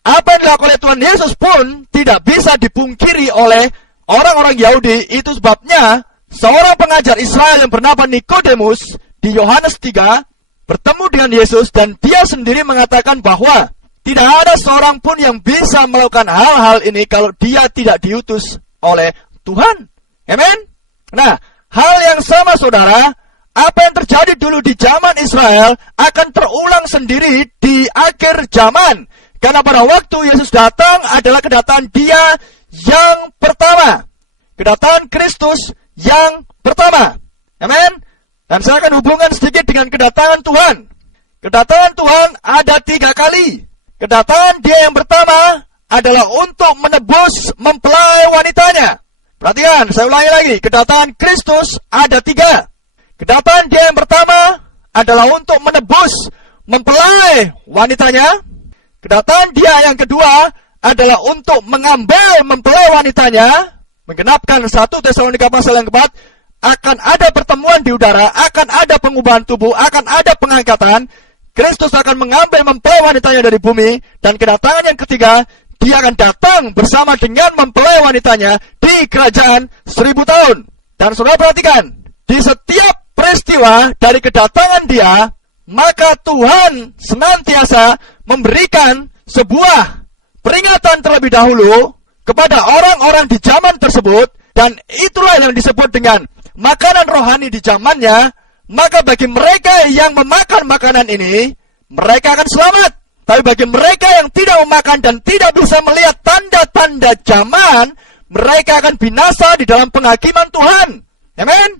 apa yang dilakukan oleh Tuhan Yesus pun tidak bisa dipungkiri oleh orang-orang Yahudi. Itu sebabnya seorang pengajar Israel yang bernama Nikodemus di Yohanes 3 bertemu dengan Yesus, dan dia sendiri mengatakan bahwa tidak ada seorang pun yang bisa melakukan hal-hal ini kalau dia tidak diutus oleh Tuhan. Amin. Nah, hal yang sama saudara, apa yang terjadi dulu di zaman Israel akan terulang sendiri di akhir zaman. Karena pada waktu Yesus datang adalah kedatangan dia yang pertama. Kedatangan Kristus yang pertama. Amin. Dan saya akan hubungkan sedikit dengan kedatangan Tuhan. Kedatangan Tuhan ada 3 kali. Kedatangan dia yang pertama adalah untuk menebus mempelai wanitanya. Perhatikan, saya ulangi lagi. Kedatangan Kristus ada 3. Kedatangan dia yang pertama adalah untuk menebus, mempelai wanitanya. Kedatangan dia yang kedua adalah untuk mengambil mempelai wanitanya. Menggenapkan 1 Tesalonika pasal yang keempat, akan ada pertemuan di udara, akan ada pengubahan tubuh, akan ada pengangkatan. Kristus akan mengambil mempelai wanitanya dari bumi. Dan kedatangan yang ketiga, dia akan datang bersama dengan mempelai wanitanya di kerajaan 1000 tahun. Dan saudara perhatikan, di setiap peristiwa dari kedatangan dia, maka Tuhan senantiasa memberikan sebuah peringatan terlebih dahulu kepada orang-orang di zaman tersebut, dan itulah yang disebut dengan makanan rohani di zamannya. Maka bagi mereka yang memakan makanan ini, mereka akan selamat. Tapi bagi mereka yang tidak memakan dan tidak bisa melihat tanda-tanda zaman, mereka akan binasa di dalam penghakiman Tuhan. Amin.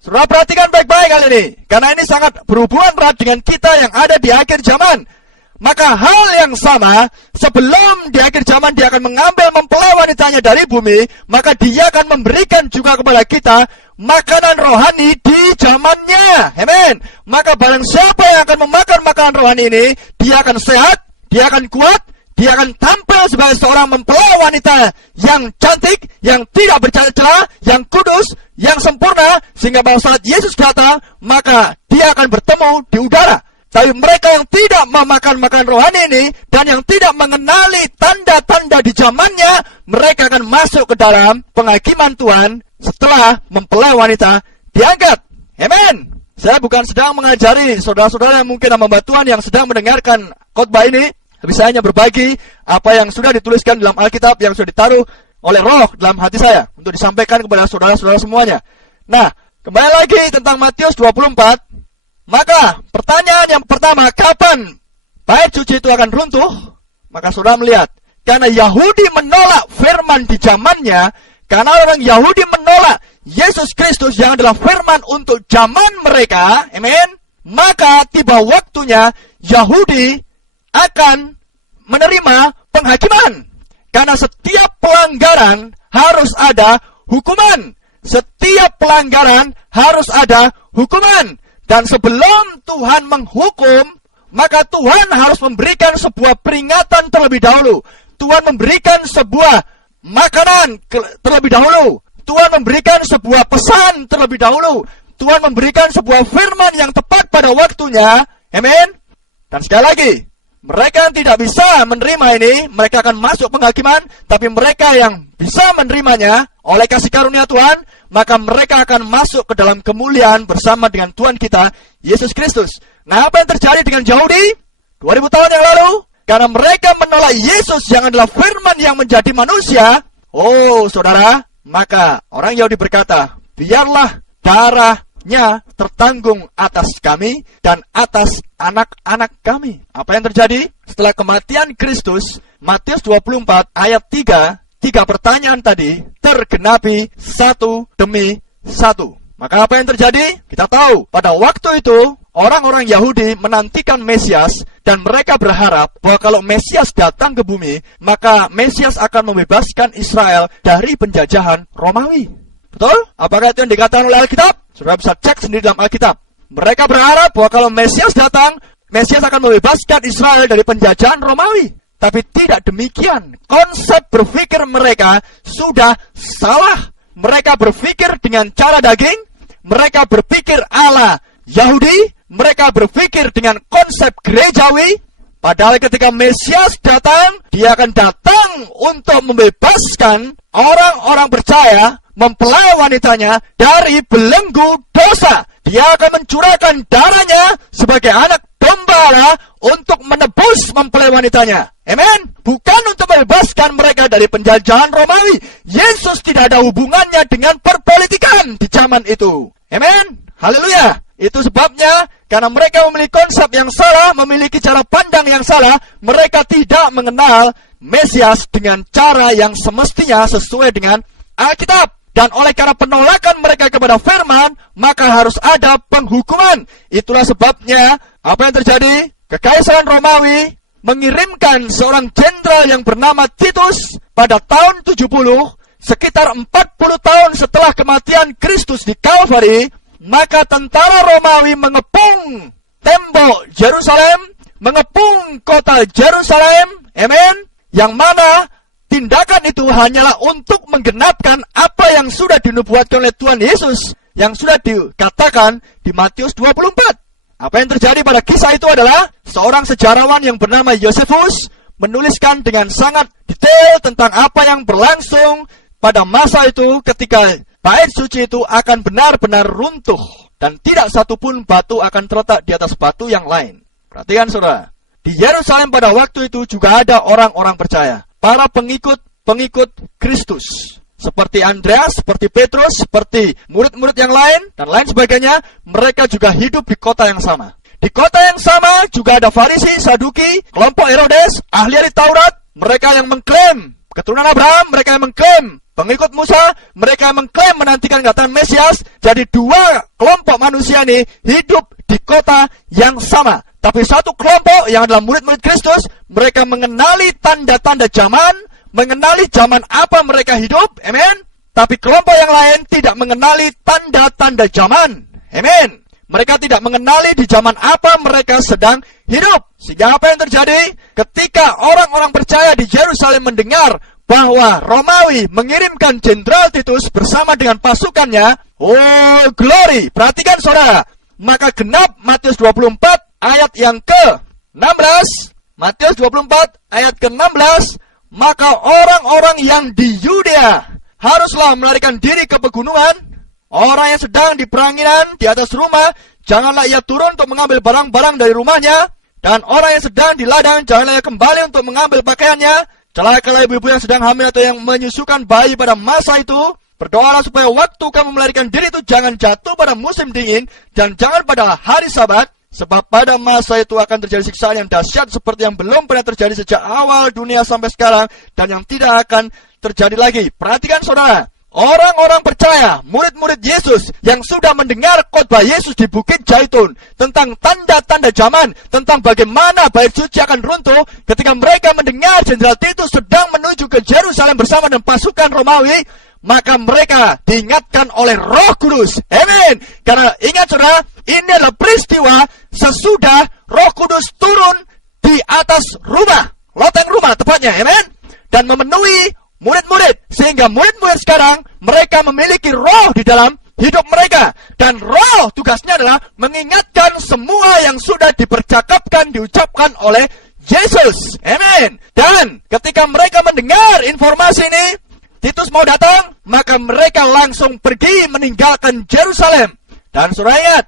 Saudara perhatikan baik-baik kali ini, karena ini sangat berhubungan erat dengan kita yang ada di akhir zaman. Maka hal yang sama, sebelum di akhir zaman dia akan mengambil mempelai wanitanya dari bumi, maka dia akan memberikan juga kepada kita makanan rohani di zamannya. Amin. Maka barang siapa yang akan memakan makanan rohani ini, dia akan sehat, dia akan kuat, dia akan tampil sebagai seorang mempelai wanita yang cantik, yang tidak bercela-cela, yang kudus, yang sempurna, sehingga pada saat Yesus datang, maka dia akan bertemu di udara. Tapi mereka yang tidak memakan makanan rohani ini, dan yang tidak mengenali tanda-tanda di zamannya, mereka akan masuk ke dalam penghakiman Tuhan setelah mempelai wanita diangkat. Amin. Saya bukan sedang mengajari saudara-saudara yang mungkin hamba Tuhan yang sedang mendengarkan khotbah ini, tapi saya hanya berbagi apa yang sudah dituliskan dalam Alkitab, yang sudah ditaruh oleh Roh dalam hati saya untuk disampaikan kepada saudara-saudara semuanya. Nah, kembali lagi tentang Matius 24. Maka pertanyaan yang pertama, kapan bait suci itu akan runtuh? Maka saudara melihat, karena Yahudi menolak firman di zamannya, karena orang Yahudi menolak Yesus Kristus yang adalah firman untuk zaman mereka, amin, maka tiba waktunya Yahudi akan menerima penghakiman. Karena setiap pelanggaran harus ada hukuman. Setiap pelanggaran harus ada hukuman. Dan sebelum Tuhan menghukum, maka Tuhan harus memberikan sebuah peringatan terlebih dahulu. Tuhan memberikan sebuah makanan terlebih dahulu. Tuhan memberikan sebuah pesan terlebih dahulu. Tuhan memberikan sebuah firman yang tepat pada waktunya. Amin. Dan sekali lagi, mereka yang tidak bisa menerima ini, mereka akan masuk penghakiman. Tapi mereka yang bisa menerimanya oleh kasih karunia Tuhan, maka mereka akan masuk ke dalam kemuliaan bersama dengan Tuhan kita, Yesus Kristus. Nah, apa yang terjadi dengan Yahudi 2000 tahun yang lalu? Karena mereka menolak Yesus yang adalah firman yang menjadi manusia. Oh, saudara, maka orang Yahudi berkata, biarlah darahnya tertanggung atas kami dan atas anak-anak kami. Apa yang terjadi? Setelah kematian Kristus, Matius 24 ayat 3, tiga pertanyaan tadi tergenapi satu demi satu. Maka apa yang terjadi? Kita tahu, pada waktu itu orang-orang Yahudi menantikan Mesias, dan mereka berharap bahwa kalau Mesias datang ke bumi, maka Mesias akan membebaskan Israel dari penjajahan Romawi. Betul? Apakah itu yang dikatakan oleh Alkitab? Saudara bisa cek sendiri dalam Alkitab. Mereka berharap bahwa kalau Mesias datang, Mesias akan membebaskan Israel dari penjajahan Romawi. Tapi tidak demikian. Konsep berpikir mereka sudah salah. Mereka berpikir dengan cara daging. Mereka berpikir ala Yahudi. Mereka berpikir dengan konsep gerejawi. Padahal ketika Mesias datang, dia akan datang untuk membebaskan orang-orang percaya, mempelai wanitanya dari belenggu dosa. Dia akan mencurahkan darahnya sebagai anak domba untuk menebus mempelai wanitanya. Amin. Bukan untuk membebaskan mereka dari penjajahan Romawi. Yesus tidak ada hubungannya dengan perpolitikan di zaman itu. Amin. Haleluya. Itu sebabnya, karena mereka memiliki konsep yang salah, memiliki cara pandang yang salah, mereka tidak mengenal Mesias dengan cara yang semestinya sesuai dengan Alkitab. Dan oleh karena penolakan mereka kepada firman, maka harus ada penghukuman. Itulah sebabnya, apa yang terjadi? Kekaisaran Romawi mengirimkan seorang jenderal yang bernama Titus pada tahun 70, sekitar 40 tahun setelah kematian Kristus di Kalvari. Maka tentara Romawi mengepung tembok Yerusalem, mengepung kota Yerusalem, amen, yang mana tindakan itu hanyalah untuk menggenapkan apa yang sudah dinubuatkan oleh Tuhan Yesus, yang sudah dikatakan di Matius 24. Apa yang terjadi pada kisah itu adalah seorang sejarawan yang bernama Yosefus menuliskan dengan sangat detail tentang apa yang berlangsung pada masa itu ketika bait suci itu akan benar-benar runtuh dan tidak satupun batu akan terletak di atas batu yang lain. Perhatikan saudara, di Yerusalem pada waktu itu juga ada orang-orang percaya, para pengikut Kristus, seperti Andreas, seperti Petrus, seperti murid-murid yang lain, dan lain sebagainya. Mereka juga hidup di kota yang sama. Di kota yang sama juga ada Farisi, Saduki, kelompok Herodes, ahli Taurat, mereka yang mengklaim keturunan Abraham, mereka yang mengklaim pengikut Musa, mereka yang mengklaim menantikan kedatangan Mesias. Jadi dua kelompok manusia ini hidup di kota yang sama. Tapi satu kelompok yang adalah murid-murid Kristus, mereka mengenali tanda-tanda zaman, mengenali zaman apa mereka hidup, amen. Tapi kelompok yang lain tidak mengenali tanda-tanda zaman, amen. Mereka tidak mengenali di zaman apa mereka sedang hidup. Sehingga apa yang terjadi? Ketika orang-orang percaya di Yerusalem mendengar bahwa Romawi mengirimkan Jenderal Titus bersama dengan pasukannya, oh glory, perhatikan saudara, maka genap Matius 24 ayat yang ke-16, Matius 24 ayat ke-16, maka orang-orang yang di Yudea haruslah melarikan diri ke pegunungan. Orang yang sedang di peranginan di atas rumah, janganlah ia turun untuk mengambil barang-barang dari rumahnya. Dan orang yang sedang di ladang, janganlah ia kembali untuk mengambil pakaiannya. Celakalah ibu-ibu yang sedang hamil atau yang menyusukan bayi pada masa itu. Berdoalah supaya waktu kamu melarikan diri itu jangan jatuh pada musim dingin, dan jangan pada hari Sabat. Sebab pada masa itu akan terjadi siksaan yang dahsyat seperti yang belum pernah terjadi sejak awal dunia sampai sekarang, dan yang tidak akan terjadi lagi. Perhatikan saudara, orang-orang percaya, murid-murid Yesus yang sudah mendengar khotbah Yesus di Bukit Zaitun tentang tanda-tanda zaman, tentang bagaimana bait suci akan runtuh, ketika mereka mendengar Jenderal Titus sedang menuju ke Yerusalem bersama dengan pasukan Romawi, maka mereka diingatkan oleh Roh Kudus. Amin. Karena ingat saudara, ini adalah peristiwa sesudah Roh Kudus turun di atas rumah, loteng rumah tepatnya, amin, dan memenuhi murid-murid, sehingga murid-murid sekarang mereka memiliki roh di dalam hidup mereka, dan roh tugasnya adalah mengingatkan semua yang sudah dipercakapkan, diucapkan oleh Yesus, amin. Dan ketika mereka mendengar informasi ini, Titus mau datang, maka mereka langsung pergi meninggalkan Yerusalem. Dan saudara ingat,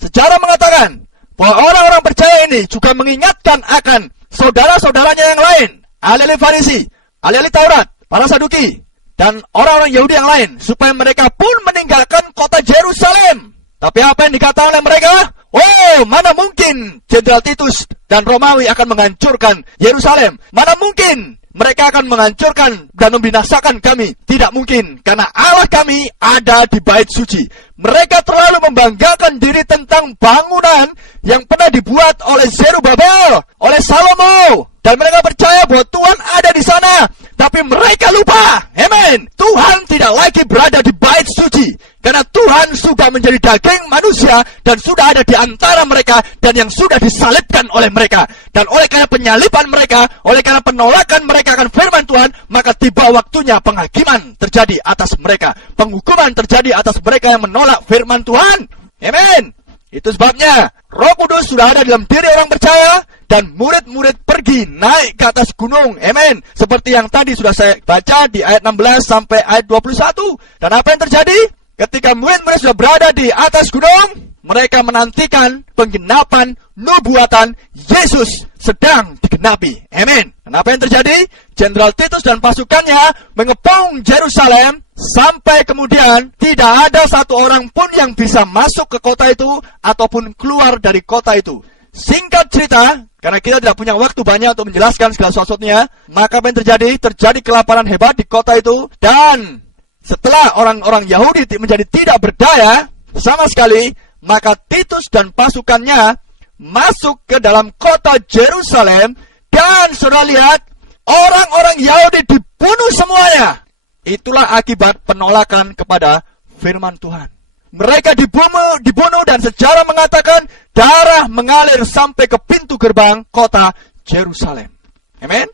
sejarah mengatakan bahwa orang-orang percaya ini juga mengingatkan akan saudara-saudaranya yang lain, ahli-ahli Farisi, ahli-ahli Taurat, para Saduki, dan orang-orang Yahudi yang lain, supaya mereka pun meninggalkan kota Yerusalem. Tapi apa yang dikatakan oleh mereka? Oh, mana mungkin Jenderal Titus dan Romawi akan menghancurkan Yerusalem? Mana mungkin mereka akan menghancurkan dan membinasakan kami? Tidak mungkin, karena Allah kami ada di bait suci. Mereka terlalu membanggakan diri tentang bangunan yang pernah dibuat oleh Zerubabel, oleh Salomo, dan mereka percaya bahwa Tuhan ada di sana. Tapi mereka lupa, amen, Tuhan tidak lagi berada di bait suci, karena Tuhan sudah menjadi daging manusia dan sudah ada di antara mereka, dan yang sudah disalibkan oleh mereka. Dan oleh karena penyaliban mereka, oleh karena penolakan mereka akan firman Tuhan, maka tiba waktunya penghakiman terjadi atas mereka, penghukuman terjadi atas mereka yang menolak firman Tuhan, amen. Itu sebabnya Roh Kudus sudah ada dalam diri orang percaya, dan murid-murid pergi naik ke atas gunung, amen. Seperti yang tadi sudah saya baca di ayat 16 sampai ayat 21. Dan apa yang terjadi? Ketika murid-murid sudah berada di atas gunung, mereka menantikan penggenapan nubuatan Yesus sedang digenapi, amen. Dan apa yang terjadi? Jenderal Titus dan pasukannya mengepung Yerusalem, sampai kemudian tidak ada satu orang pun yang bisa masuk ke kota itu ataupun keluar dari kota itu. Singkat cerita, karena kita tidak punya waktu banyak untuk menjelaskan segala sesuatunya, maka apa yang terjadi? Terjadi kelaparan hebat di kota itu, dan setelah orang-orang Yahudi menjadi tidak berdaya sama sekali, maka Titus dan pasukannya masuk ke dalam kota Yerusalem, dan saudara lihat, orang-orang Yahudi dibunuh semuanya. Itulah akibat penolakan kepada firman Tuhan. Mereka dibunuh, dan sejarah mengatakan darah mengalir sampai ke pintu gerbang kota Yerusalem. Amin.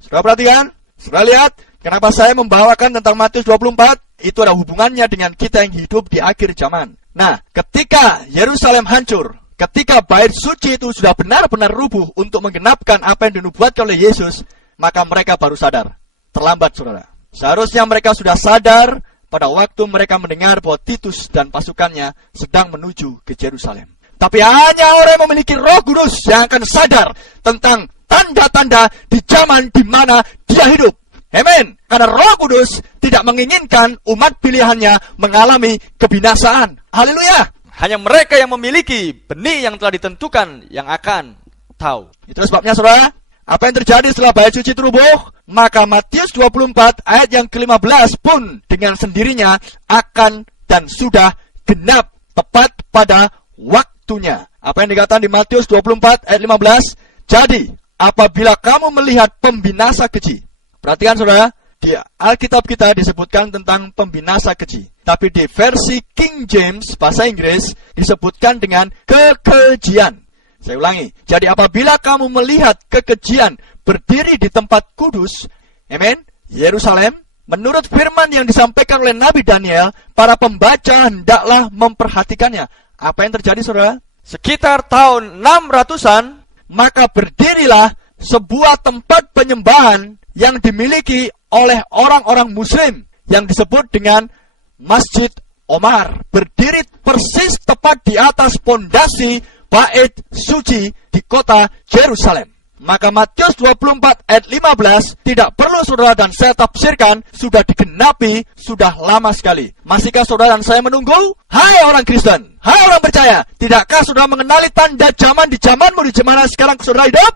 Sudah perhatikan? Sudah lihat kenapa saya membawakan tentang Matius 24? Itu ada hubungannya dengan kita yang hidup di akhir zaman. Nah, ketika Yerusalem hancur, ketika bait suci itu sudah benar-benar rubuh untuk menggenapkan apa yang dinubuatkan oleh Yesus, maka mereka baru sadar. Terlambat, saudara. Seharusnya mereka sudah sadar pada waktu mereka mendengar bahwa Titus dan pasukannya sedang menuju ke Yerusalem. Tapi hanya orang yang memiliki Roh Kudus yang akan sadar tentang tanda-tanda di zaman di mana dia hidup. Amin. Karena Roh Kudus tidak menginginkan umat pilihannya mengalami kebinasaan. Haleluya. Hanya mereka yang memiliki benih yang telah ditentukan yang akan tahu. Itu sebabnya, saudara, apa yang terjadi setelah bait suci itu rubuh? Maka Matius 24 ayat yang ke-15 pun dengan sendirinya akan dan sudah genap tepat pada waktunya. Apa yang dikatakan di Matius 24 ayat 15? Jadi, apabila kamu melihat pembinasa keji. Perhatikan, saudara, di Alkitab kita disebutkan tentang pembinasa keji. Tapi di versi King James, bahasa Inggris, disebutkan dengan kekejian. Saya ulangi. Jadi apabila kamu melihat kekejian berdiri di tempat kudus, amin, Yerusalem, menurut firman yang disampaikan oleh Nabi Daniel, para pembaca hendaklah memperhatikannya. Apa yang terjadi, saudara? Sekitar tahun 600-an, maka berdirilah sebuah tempat penyembahan yang dimiliki oleh orang-orang muslim yang disebut dengan Masjid Omar. Berdiri persis tepat di atas pondasi bait suci di kota Yerusalem. Maka Matius 24 ayat 15 tidak perlu saudara dan saya tafsirkan, sudah digenapi, sudah lama sekali. Masihkah saudara dan saya menunggu? Hai orang Kristen, hai orang percaya, tidakkah saudara mengenali tanda zaman di zamanmu di mana sekarang saudara hidup?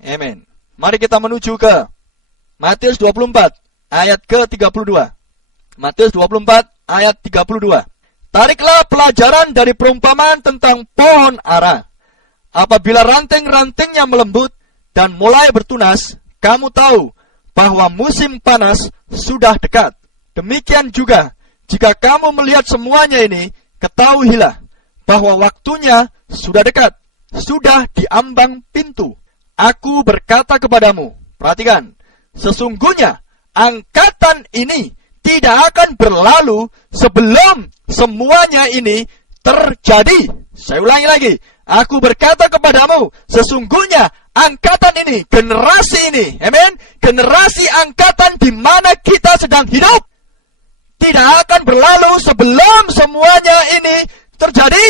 Amin. Mari kita menuju ke Matius 24 ayat ke-32. Matius 24 ayat 32. Tariklah pelajaran dari perumpamaan tentang pohon ara. Apabila ranting-rantingnya melembut dan mulai bertunas, kamu tahu bahwa musim panas sudah dekat. Demikian juga, jika kamu melihat semuanya ini, ketahuilah bahwa waktunya sudah dekat, sudah di ambang pintu. Aku berkata kepadamu, perhatikan, sesungguhnya angkatan ini tidak akan berlalu sebelum semuanya ini terjadi. Saya ulangi lagi. Aku berkata kepadamu, sesungguhnya angkatan ini, generasi ini, amin, generasi angkatan di mana kita sedang hidup, tidak akan berlalu sebelum semuanya ini terjadi.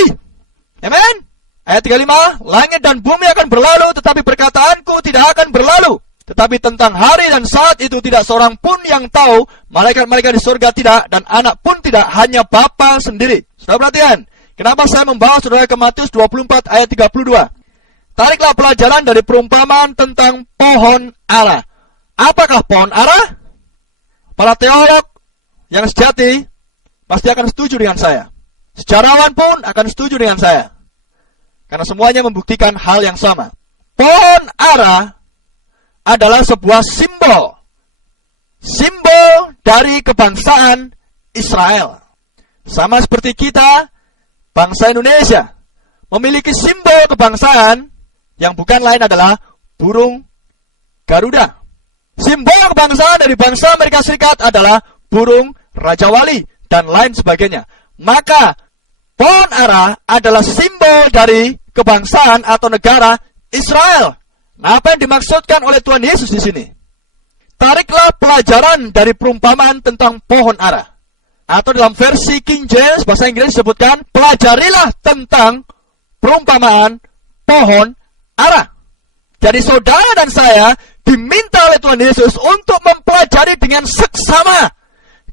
Amin. Ayat 35, langit dan bumi akan berlalu, tetapi perkataanku tidak akan berlalu. Tetapi tentang hari dan saat itu tidak seorang pun yang tahu, malaikat-malaikat di surga tidak, dan anak pun tidak, hanya Bapa sendiri. Saudara perhatian, kenapa saya membawa saudara ke Matius 24 ayat 32? Tariklah pelajaran dari perumpamaan tentang pohon ara. Apakah pohon ara? Para teolog yang sejati pasti akan setuju dengan saya. Sejarawan pun akan setuju dengan saya. Karena semuanya membuktikan hal yang sama. Pohon ara adalah sebuah simbol. Simbol dari kebangsaan Israel. Sama seperti kita, bangsa Indonesia, memiliki simbol kebangsaan yang bukan lain adalah burung Garuda. Simbol kebangsaan dari bangsa Amerika Serikat adalah burung Raja Wali dan lain sebagainya. Maka pohon ara adalah simbol dari kebangsaan atau negara Israel. Nah, apa yang dimaksudkan oleh Tuhan Yesus di sini? Tariklah pelajaran dari perumpamaan tentang pohon ara. Atau dalam versi King James, bahasa Inggris disebutkan, pelajarilah tentang perumpamaan pohon ara. Jadi saudara dan saya diminta oleh Tuhan Yesus untuk mempelajari dengan seksama.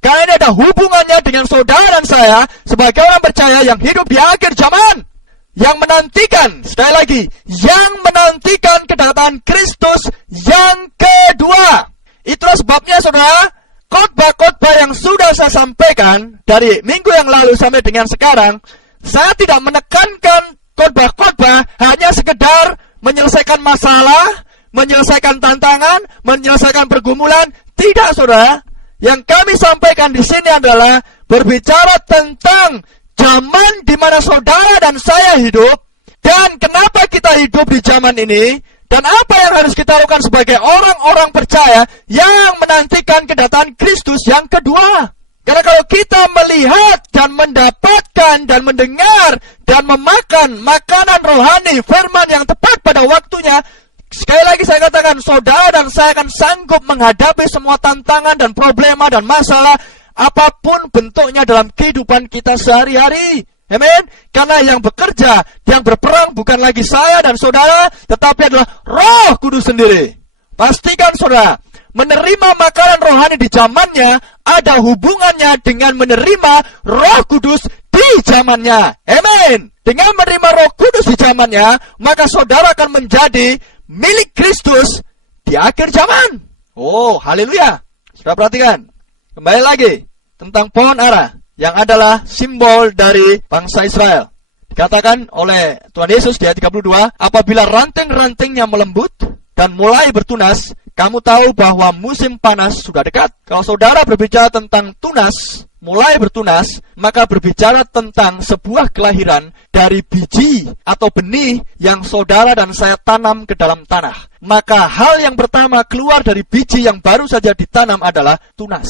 Karena ini ada hubungannya dengan saudara dan saya sebagai orang percaya yang hidup di akhir zaman. Yang menantikan, sekali lagi, yang menantikan kedatangan Kristus yang kedua. Itulah sebabnya saudara, khotbah-khotbah yang sudah saya sampaikan dari minggu yang lalu sampai dengan sekarang, saya tidak menekankan khotbah-khotbah hanya sekedar menyelesaikan masalah, menyelesaikan tantangan, menyelesaikan pergumulan. Tidak, saudara. Yang kami sampaikan di sini adalah berbicara tentang zaman di mana saudara dan saya hidup, Dan kenapa kita hidup di zaman ini? Dan apa yang harus kita lakukan sebagai orang-orang percaya yang menantikan kedatangan Kristus yang kedua? Karena kalau kita melihat dan mendapatkan dan mendengar dan memakan makanan rohani, firman yang tepat pada waktunya, sekali lagi saya katakan, saudara dan saya akan sanggup menghadapi semua tantangan dan problema dan masalah apapun bentuknya dalam kehidupan kita sehari-hari. Amin. Karena yang bekerja, yang berperang bukan lagi saya dan saudara, tetapi adalah Roh Kudus sendiri. Pastikan saudara, menerima makanan rohani di zamannya ada hubungannya dengan menerima Roh Kudus di zamannya. Amin. Dengan menerima Roh Kudus di zamannya, maka saudara akan menjadi milik Kristus di akhir zaman. Oh, haleluya. Sudah perhatikan. Kembali lagi tentang pohon ara yang adalah simbol dari bangsa Israel. Dikatakan oleh Tuhan Yesus di ayat 32, apabila ranting-rantingnya melembut dan mulai bertunas, kamu tahu bahwa musim panas sudah dekat. Kalau saudara berbicara tentang tunas, mulai bertunas, maka berbicara tentang sebuah kelahiran dari biji atau benih yang saudara dan saya tanam ke dalam tanah. Maka hal yang pertama keluar dari biji yang baru saja ditanam adalah tunas.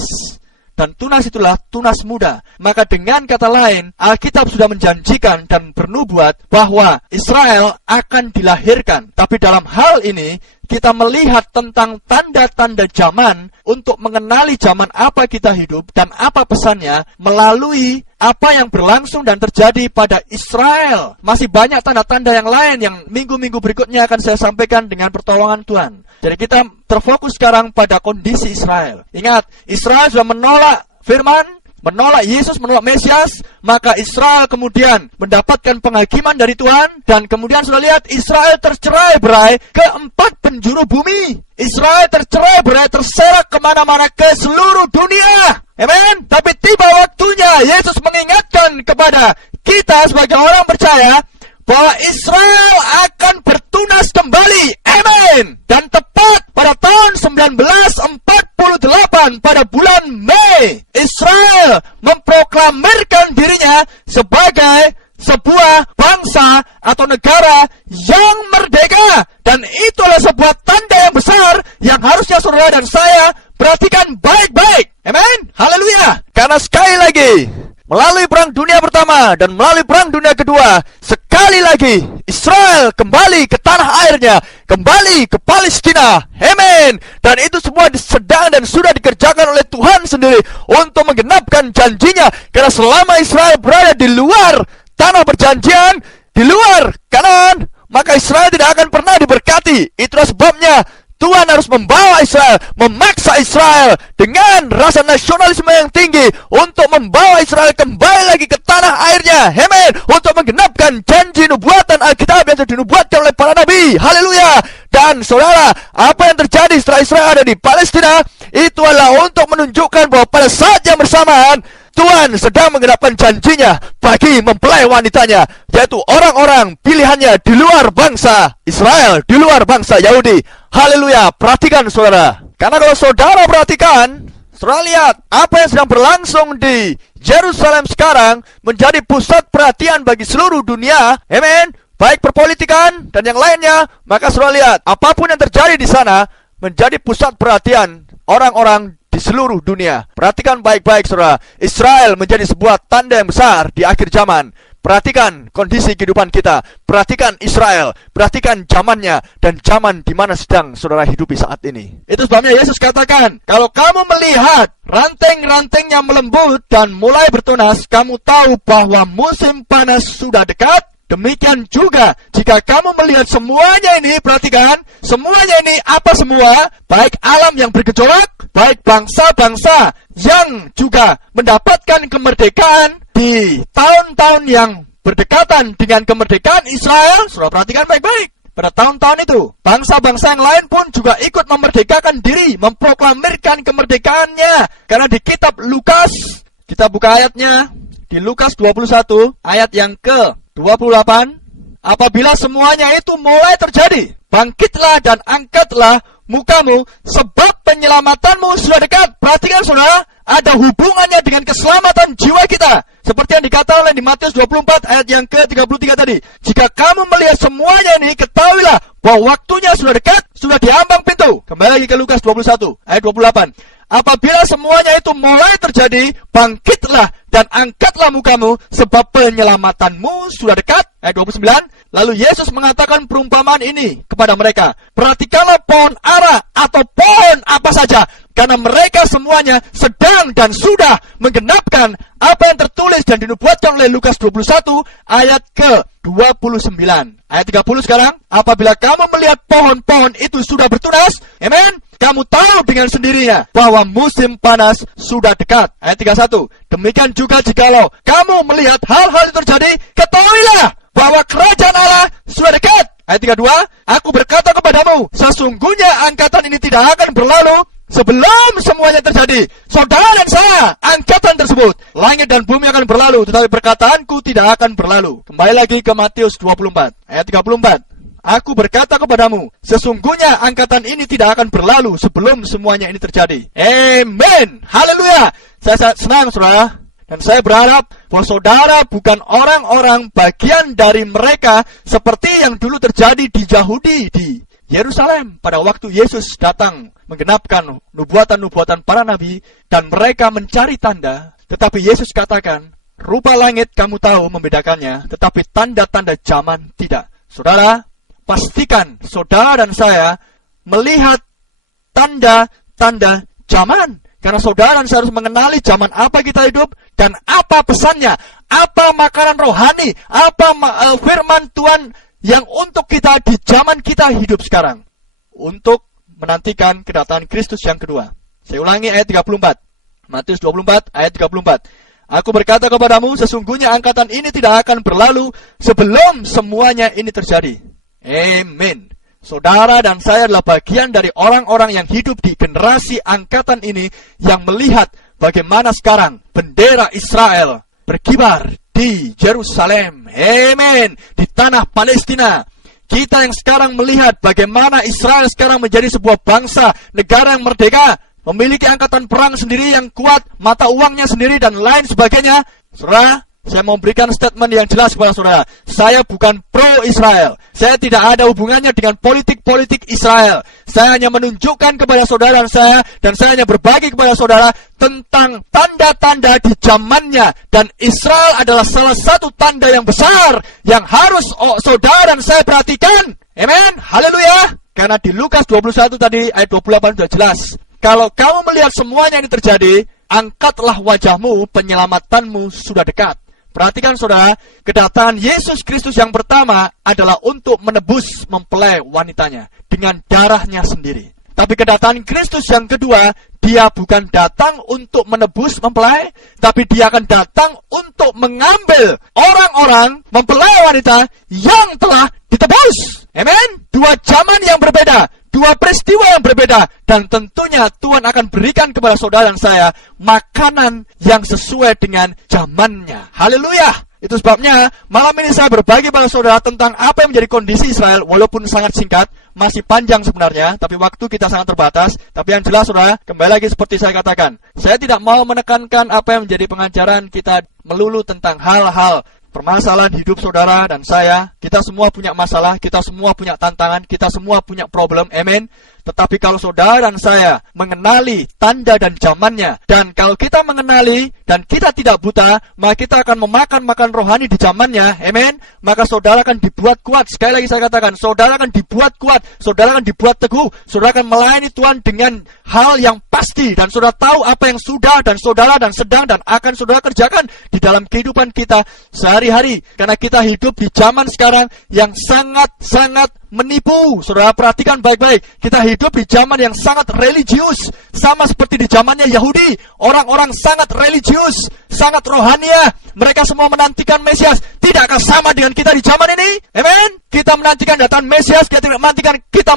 Dan tunas itulah tunas muda. Maka dengan kata lain, Alkitab sudah menjanjikan dan bernubuat bahwa Israel akan dilahirkan. Tapi dalam hal ini, kita melihat tentang tanda-tanda zaman untuk mengenali zaman apa kita hidup dan apa pesannya melalui apa yang berlangsung dan terjadi pada Israel. Masih banyak tanda-tanda yang lain yang minggu-minggu berikutnya akan saya sampaikan dengan pertolongan Tuhan. Jadi kita terfokus sekarang pada kondisi Israel. Ingat, Israel sudah menolak firman, menolak Yesus, menolak Mesias, maka Israel kemudian mendapatkan penghakiman dari Tuhan, dan kemudian sudah lihat Israel tercerai-berai ke 4 penjuru bumi. Israel tercerai-berai, terserak kemana-mana ke seluruh dunia. Amen. Tapi tiba waktunya Yesus mengingatkan kepada kita sebagai orang percaya bahwa Israel akan bertunas kembali. Amin. Dan tepat pada tahun 1948 pada bulan Mei, Israel memproklamirkan dirinya sebagai sebuah bangsa atau negara yang merdeka. Dan itulah sebuah tanda yang besar yang harusnya saudara dan saya perhatikan baik-baik. Amin. Haleluya. Karena sekali lagi, melalui perang dunia pertama dan melalui perang dunia kedua, sekali lagi Israel kembali ke tanah airnya, kembali ke Palestina. Amin. Dan itu semua sedang dan sudah dikerjakan oleh Tuhan sendiri untuk menggenapkan janjinya. Karena selama Israel berada di luar tanah perjanjian, di luar Kanaan, maka Israel tidak akan pernah diberkati. Itulah sebabnya Tuhan harus membawa Israel, memaksa Israel dengan rasa nasionalisme yang tinggi untuk membawa Israel kembali lagi ke tanah airnya. Amin. Untuk menggenapkan janji nubuatan Alkitab yang telah dinubuatkan oleh para nabi. Haleluya. Dan saudara, apa yang terjadi setelah Israel ada di Palestina, itu adalah untuk menunjukkan bahwa pada saat yang bersamaan Tuhan sedang menggenapkan janjinya bagi mempelai wanitanya, yaitu orang-orang pilihannya di luar bangsa Israel, di luar bangsa Yahudi. Haleluya. Perhatikan saudara, karena kalau saudara perhatikan, saudara lihat apa yang sedang berlangsung di Yerusalem sekarang menjadi pusat perhatian bagi seluruh dunia. Amin. Baik perpolitikan dan yang lainnya. Maka saudara lihat, apapun yang terjadi di sana menjadi pusat perhatian orang-orang di seluruh dunia. Perhatikan baik-baik saudara, Israel menjadi sebuah tanda yang besar di akhir zaman. Perhatikan kondisi kehidupan kita, perhatikan Israel, perhatikan zamannya dan zaman di mana sedang saudara hidupi saat ini. Itu sebabnya Yesus katakan, kalau kamu melihat ranting-rantingnya melembut dan mulai bertunas, kamu tahu bahwa musim panas sudah dekat. Demikian juga jika kamu melihat semuanya ini, perhatikan, semuanya ini apa semua? Baik alam yang bergejolak, baik bangsa-bangsa yang juga mendapatkan kemerdekaan di tahun-tahun yang berdekatan dengan kemerdekaan Israel. Sudah perhatikan baik-baik. Pada tahun-tahun itu, bangsa-bangsa yang lain pun juga ikut memerdekakan diri, memproklamirkan kemerdekaannya. Karena di kitab Lukas, kita buka ayatnya, di Lukas 21, ayat yang ke-28, apabila semuanya itu mulai terjadi, bangkitlah dan angkatlah mukamu, sebab penyelamatanmu sudah dekat. Perhatikan saudara, ada hubungannya dengan keselamatan jiwa kita. Seperti yang dikatakan oleh di Matius 24 ayat yang ke-33 tadi. Jika kamu melihat semuanya ini, ketahuilah bahwa waktunya sudah dekat, sudah diambang pintu. Kembali lagi ke Lukas 21 ayat 28. Apabila semuanya itu mulai terjadi, bangkitlah dan angkatlah mukamu, sebab penyelamatanmu sudah dekat. Ayat 29. Lalu Yesus mengatakan perumpamaan ini kepada mereka. Perhatikanlah pohon ara atau pohon apa saja, karena mereka semuanya sedang dan sudah menggenapkan apa yang tertulis dan dinubuatkan oleh Lukas 21 ayat ke-29. Ayat 30 sekarang. Apabila kamu melihat pohon-pohon itu sudah bertunas, amen, kamu tahu dengan sendirinya bahwa musim panas sudah dekat. Ayat 31. Demikian juga jikalau kamu melihat hal-hal itu terjadi, ketahuilah bahwa kerajaan Allah sudah dekat. Ayat 32. Aku berkata kepadamu, sesungguhnya angkatan ini tidak akan berlalu sebelum semuanya terjadi. Saudara dan saya, angkatan tersebut, langit dan bumi akan berlalu, tetapi perkataanku tidak akan berlalu. Kembali lagi ke Matius 24 ayat 34. Aku berkata kepadamu, sesungguhnya angkatan ini tidak akan berlalu sebelum semuanya ini terjadi. Amen. Haleluya. Saya sangat senang, saudara. Dan saya berharap bahwa saudara bukan orang-orang bagian dari mereka seperti yang dulu terjadi di Yahudi di Yerusalem pada waktu Yesus datang menggenapkan nubuatan-nubuatan para nabi dan mereka mencari tanda. Tetapi Yesus katakan, rupa langit kamu tahu membedakannya, tetapi tanda-tanda zaman tidak. Saudara, pastikan saudara dan saya melihat tanda-tanda zaman. Karena saudara dan saya harus mengenali zaman apa kita hidup dan apa pesannya, apa makanan rohani, apa firman Tuhan yang untuk kita di zaman kita hidup sekarang. Untuk menantikan kedatangan Kristus yang kedua. Saya ulangi ayat 34. Matius 24 ayat 34. Aku berkata kepadamu, sesungguhnya angkatan ini tidak akan berlalu sebelum semuanya ini terjadi. Amin. Saudara dan saya adalah bagian dari orang-orang yang hidup di generasi angkatan ini yang melihat bagaimana sekarang bendera Israel berkibar di Yerusalem. Amin. Di tanah Palestina. Kita yang sekarang melihat bagaimana Israel sekarang menjadi sebuah bangsa, negara yang merdeka, memiliki angkatan perang sendiri yang kuat, mata uangnya sendiri dan lain sebagainya. Saudara, saya mau berikan statement yang jelas kepada saudara. Saya bukan pro-Israel. Saya tidak ada hubungannya dengan politik-politik Israel. Saya hanya menunjukkan kepada saudara dan saya hanya berbagi kepada saudara tentang tanda-tanda di zamannya. Dan Israel adalah salah satu tanda yang besar yang harus saudara dan saya perhatikan. Amen. Haleluya. Karena di Lukas 21 tadi ayat 28 sudah jelas. Kalau kamu melihat semuanya ini terjadi, angkatlah wajahmu, penyelamatanmu sudah dekat. Perhatikan saudara, kedatangan Yesus Kristus yang pertama adalah untuk menebus mempelai wanitanya dengan darahnya sendiri. Tapi kedatangan Kristus yang kedua, dia bukan datang untuk menebus mempelai, tapi dia akan datang untuk mengambil orang-orang mempelai wanita yang telah ditebus. Amin. Dua zaman yang berbeda, dua peristiwa yang berbeda, dan tentunya Tuhan akan berikan kepada saudara dan saya makanan yang sesuai dengan zamannya. Haleluya. Itu sebabnya malam ini saya berbagi pada saudara tentang apa yang menjadi kondisi Israel, walaupun sangat singkat, masih panjang sebenarnya, tapi waktu kita sangat terbatas. Tapi yang jelas saudara, kembali lagi seperti saya katakan, saya tidak mau menekankan apa yang menjadi pengajaran kita melulu tentang hal-hal permasalahan hidup saudara dan saya. Kita semua punya masalah, kita semua punya tantangan, kita semua punya problem, amen. Tetapi kalau saudara dan saya mengenali tanda dan zamannya, dan kalau kita mengenali dan kita tidak buta, maka kita akan memakan rohani di zamannya, amen. Maka saudara akan dibuat kuat. Sekali lagi saya katakan, saudara akan dibuat kuat, saudara akan dibuat teguh, saudara akan melayani Tuhan dengan hal yang pasti, dan saudara tahu apa yang sudah dan saudara dan sedang dan akan saudara kerjakan di dalam kehidupan kita sehari-hari. Karena kita hidup di zaman sekarang yang sangat-sangat menipu. Saudara perhatikan baik-baik. Kita hidup di zaman yang sangat religius, sama seperti di zamannya Yahudi. Orang-orang sangat religius, sangat rohania. Mereka semua menantikan Mesias. Tidakkah sama dengan kita di zaman ini? Amen. Kita menantikan kedatangan Mesias, kita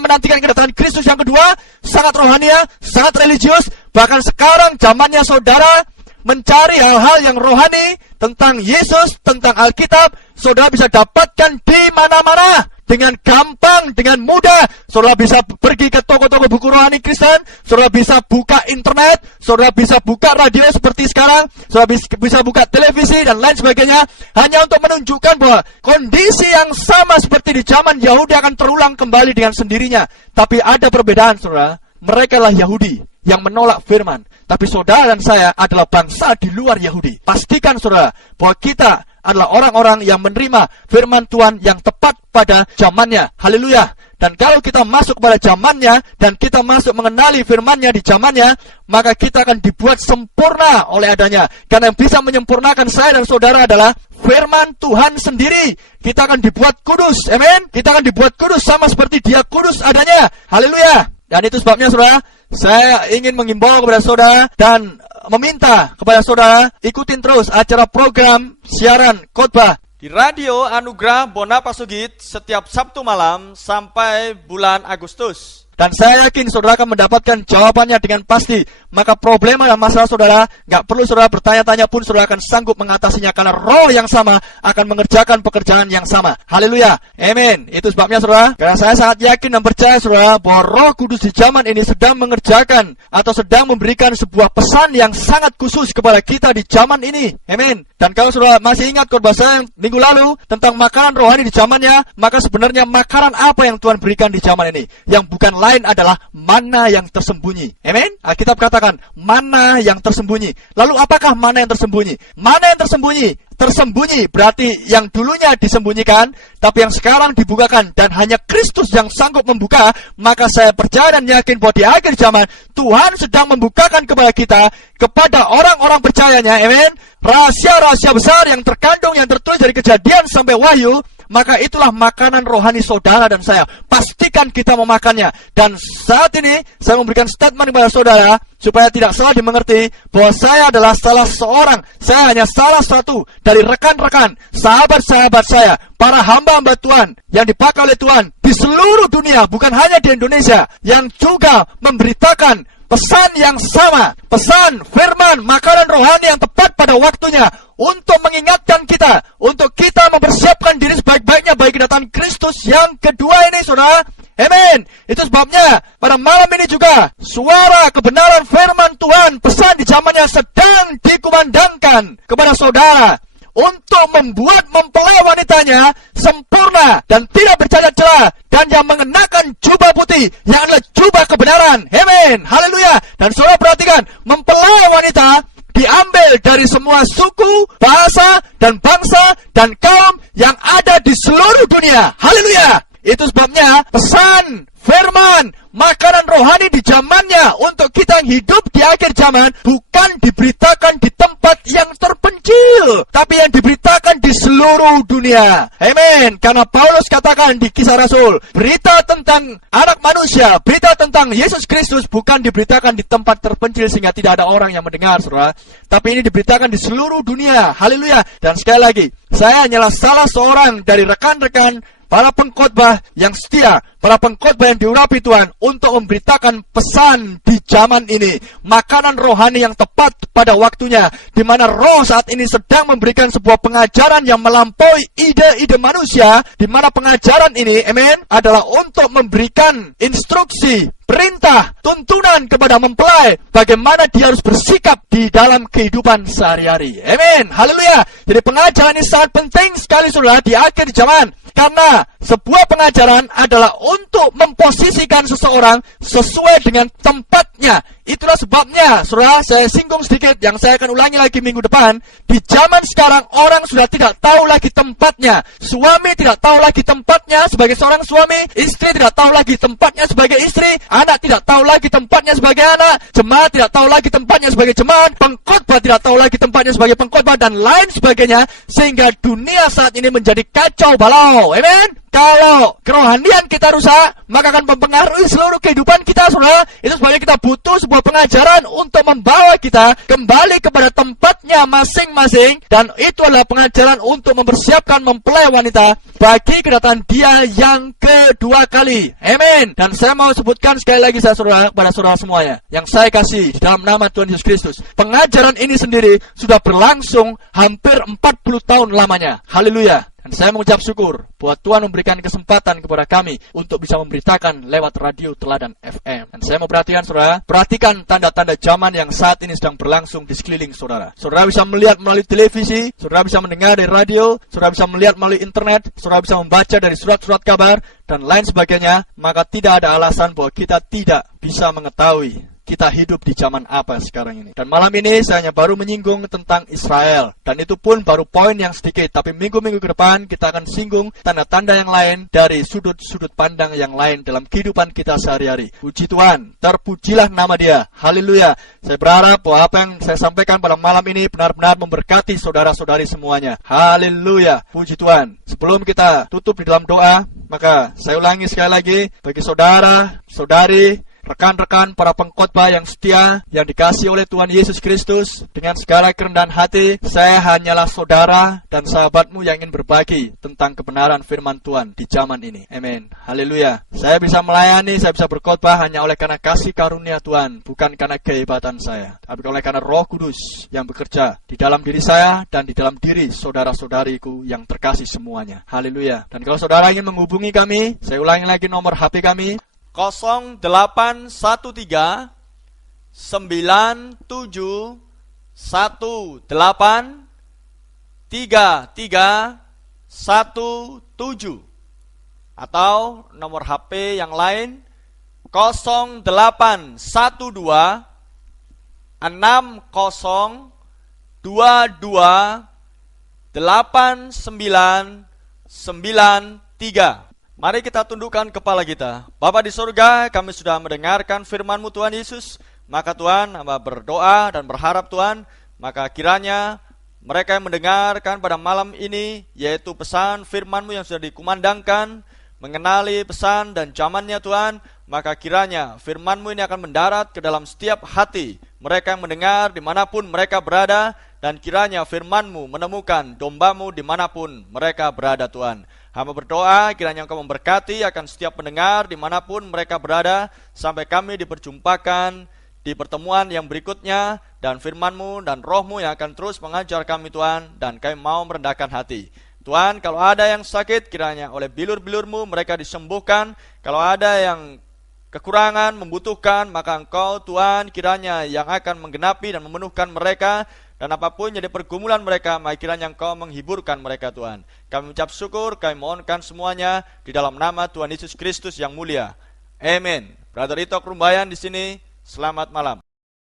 menantikan kedatangan Kristus yang kedua. Sangat rohania, sangat religius. Bahkan sekarang zamannya saudara mencari hal-hal yang rohani tentang Yesus, tentang Alkitab. Saudara bisa dapatkan di mana-mana. dengan gampang, dengan mudah. Saudara bisa pergi ke toko-toko buku rohani Kristen, saudara bisa buka internet, saudara bisa buka radio seperti sekarang, saudara bisa buka televisi dan lain sebagainya, hanya untuk menunjukkan bahwa kondisi yang sama seperti di zaman Yahudi akan terulang kembali dengan sendirinya. Tapi ada perbedaan, saudara. Mereka lah Yahudi yang menolak firman. Tapi saudara dan saya adalah bangsa di luar Yahudi. Pastikan saudara bahwa kita adalah orang-orang yang menerima firman Tuhan yang tepat pada zamannya. Haleluya. Dan kalau kita masuk pada zamannya dan kita masuk mengenali firman-Nya di zamannya, maka kita akan dibuat sempurna oleh adanya. Karena yang bisa menyempurnakan saya dan saudara adalah firman Tuhan sendiri. Kita akan dibuat kudus. Amin. Kita akan dibuat kudus sama seperti Dia kudus adanya. Haleluya. Dan itu sebabnya saudara, saya ingin mengimbau kepada saudara dan meminta kepada saudara ikutin terus acara program siaran khotbah di Radio Anugerah Bonapasugit setiap Sabtu malam sampai bulan Agustus. Dan saya yakin saudara akan mendapatkan jawabannya dengan pasti. Maka problema dan masalah saudara, gak perlu saudara bertanya-tanya pun, saudara akan sanggup mengatasinya. Karena roh yang sama akan mengerjakan pekerjaan yang sama. Haleluya. Amin. Itu sebabnya saudara, karena saya sangat yakin dan percaya saudara, bahwa Roh Kudus di zaman ini sedang mengerjakan atau sedang memberikan sebuah pesan yang sangat khusus kepada kita di zaman ini. Amin. Dan kalau saudara masih ingat khotbah saya minggu lalu tentang makanan rohani di zamannya, maka sebenarnya makanan apa yang Tuhan berikan di zaman ini? Yang bukan lain adalah mana yang tersembunyi. Amin. Alkitab katakan mana yang tersembunyi. Lalu apakah mana yang tersembunyi? Mana yang tersembunyi? Tersembunyi berarti yang dulunya disembunyikan, tapi yang sekarang dibukakan, dan hanya Kristus yang sanggup membuka. Maka saya percaya dan yakin bahwa di akhir zaman Tuhan sedang membukakan kepada kita, kepada orang-orang percayanya, amin, rahasia-rahasia besar yang terkandung, yang tertulis dari Kejadian sampai Wahyu. Maka itulah makanan rohani saudara dan saya. Pastikan kita memakannya. Dan saat ini saya memberikan statement kepada saudara supaya tidak salah dimengerti bahwa saya adalah salah seorang, saya hanya salah satu dari rekan-rekan, sahabat-sahabat saya, para hamba-hamba Tuhan yang dipakai oleh Tuhan di seluruh dunia, bukan hanya di Indonesia, yang juga memberitakan pesan yang sama, pesan firman, makanan rohani yang tepat pada waktunya, untuk mengingatkan kita, untuk kita mempersiapkan diri sebaik-baiknya bagi kedatangan Kristus yang kedua ini, saudara. Amin. Itu sebabnya pada malam ini juga suara kebenaran firman Tuhan, pesan di zamannya sedang dikumandangkan kepada saudara untuk membuat mempelai wanitanya sempurna dan tidak bercacat celah, dan yang mengenakan jubah putih yang adalah jubah kebenaran. Amin. Haleluya. Dan saudara perhatikan, mempelai wanita diambil dari semua suku, bahasa, dan bangsa, dan kaum yang ada di seluruh dunia. Haleluya. Itu sebabnya pesan, firman, makanan rohani di zamannya untuk kita yang hidup di akhir zaman bukan diberitakan di tempat yang terpencil, tapi yang diberitakan di seluruh dunia. Amin. Karena Paulus katakan di Kisah Rasul, berita tentang anak manusia, berita tentang Yesus Kristus bukan diberitakan di tempat terpencil sehingga tidak ada orang yang mendengar, saudara, tapi ini diberitakan di seluruh dunia. Haleluya. Dan sekali lagi, saya hanyalah salah seorang dari rekan-rekan para pengkhotbah yang setia, para pengkhotbah yang diurapi Tuhan untuk memberitakan pesan di zaman ini, makanan rohani yang tepat pada waktunya, di mana Roh saat ini sedang memberikan sebuah pengajaran yang melampaui ide-ide manusia, di mana pengajaran ini, amin, adalah untuk memberikan instruksi, perintah, tuntunan kepada mempelai bagaimana dia harus bersikap di dalam kehidupan sehari-hari. Amin. Haleluya. Jadi pengajaran ini sangat penting sekali, saudara, di akhir zaman. Karena sebuah pengajaran adalah untuk memposisikan seseorang sesuai dengan tempatnya. Itulah sebabnya, saudara, saya singgung sedikit, yang saya akan ulangi lagi minggu depan. Di zaman sekarang, orang sudah tidak tahu lagi tempatnya. Suami tidak tahu lagi tempatnya sebagai seorang suami. Istri tidak tahu lagi tempatnya sebagai istri. Anak tidak tahu lagi tempatnya sebagai anak. Jemaat tidak tahu lagi tempatnya sebagai jemaat. Pengkhotbah tidak tahu lagi tempatnya sebagai pengkhotbah, dan lain sebagainya. Sehingga dunia saat ini menjadi kacau balau. Amin. Kalau kerohanian kita rusak, maka akan mempengaruhi seluruh kehidupan kita, saudara. Itu sebabnya kita butuh sebuah pengajaran untuk membawa kita kembali kepada tempatnya masing-masing. Dan itu adalah pengajaran untuk mempersiapkan mempelai wanita bagi kedatangan Dia yang kedua kali. Amin. Dan saya mau sebutkan sekali lagi, saudara, kepada saudara semuanya yang saya kasih di dalam nama Tuhan Yesus Kristus, pengajaran ini sendiri sudah berlangsung hampir 40 tahun lamanya. Haleluya. Dan saya mengucap syukur bahwa Tuhan memberikan kesempatan kepada kami untuk bisa memberitakan lewat radio Teladan FM. Dan saya mau perhatikan saudara, perhatikan tanda-tanda zaman yang saat ini sedang berlangsung di sekeliling saudara. Saudara bisa melihat melalui televisi, saudara bisa mendengar dari radio, saudara bisa melihat melalui internet, saudara bisa membaca dari surat-surat kabar, dan lain sebagainya. Maka tidak ada alasan bahwa kita tidak bisa mengetahui kita hidup di zaman apa sekarang ini. Dan malam ini saya hanya baru menyinggung tentang Israel. Dan itu pun baru poin yang sedikit. Tapi minggu-minggu ke depan kita akan singgung tanda-tanda yang lain dari sudut-sudut pandang yang lain dalam kehidupan kita sehari-hari. Puji Tuhan, terpujilah nama Dia. Haleluya. Saya berharap bahwa apa yang saya sampaikan pada malam ini benar-benar memberkati saudara-saudari semuanya. Haleluya. Puji Tuhan. Sebelum kita tutup di dalam doa, maka saya ulangi sekali lagi bagi saudara, saudari, rekan-rekan para pengkhotbah yang setia, yang dikasihi oleh Tuhan Yesus Kristus, dengan segala kerendahan hati, saya hanyalah saudara dan sahabatmu yang ingin berbagi tentang kebenaran firman Tuhan di zaman ini. Amin. Haleluya. Saya bisa melayani, saya bisa berkhotbah hanya oleh karena kasih karunia Tuhan, bukan karena kehebatan saya, tapi oleh karena Roh Kudus yang bekerja di dalam diri saya dan di dalam diri saudara-saudariku yang terkasih semuanya. Haleluya. Dan kalau saudara ingin menghubungi kami, saya ulangi lagi nomor HP kami, 0813 97 18 33 17, atau nomor HP yang lain 0812 60 22 8993. Mari kita tundukkan kepala kita. Bapa di surga, kami sudah mendengarkan firman-Mu Tuhan Yesus. Maka Tuhan, hamba berdoa dan berharap Tuhan, maka kiranya mereka yang mendengarkan pada malam ini, yaitu pesan firman-Mu yang sudah dikumandangkan, mengenali pesan dan zamannya Tuhan, maka kiranya firman-Mu ini akan mendarat ke dalam setiap hati mereka yang mendengar dimanapun mereka berada, dan kiranya firman-Mu menemukan domba-Mu dimanapun mereka berada Tuhan. Hamba berdoa kiranya Engkau memberkati akan setiap pendengar dimanapun mereka berada, sampai kami diperjumpakan di pertemuan yang berikutnya, dan firman-Mu dan Roh-Mu yang akan terus mengajar kami Tuhan, dan kami mau merendahkan hati. Tuhan, kalau ada yang sakit, kiranya oleh bilur-bilur-Mu mereka disembuhkan. Kalau ada yang kekurangan, membutuhkan, maka Engkau Tuhan kiranya yang akan menggenapi dan memenuhkan mereka. Dan apapun jadi pergumulan mereka, maka kiranya Engkau menghiburkan mereka Tuhan. Kami ucap syukur, kami mohonkan semuanya di dalam nama Tuhan Yesus Kristus yang mulia. Amin. Brother Ito Krumbayan di sini, selamat malam.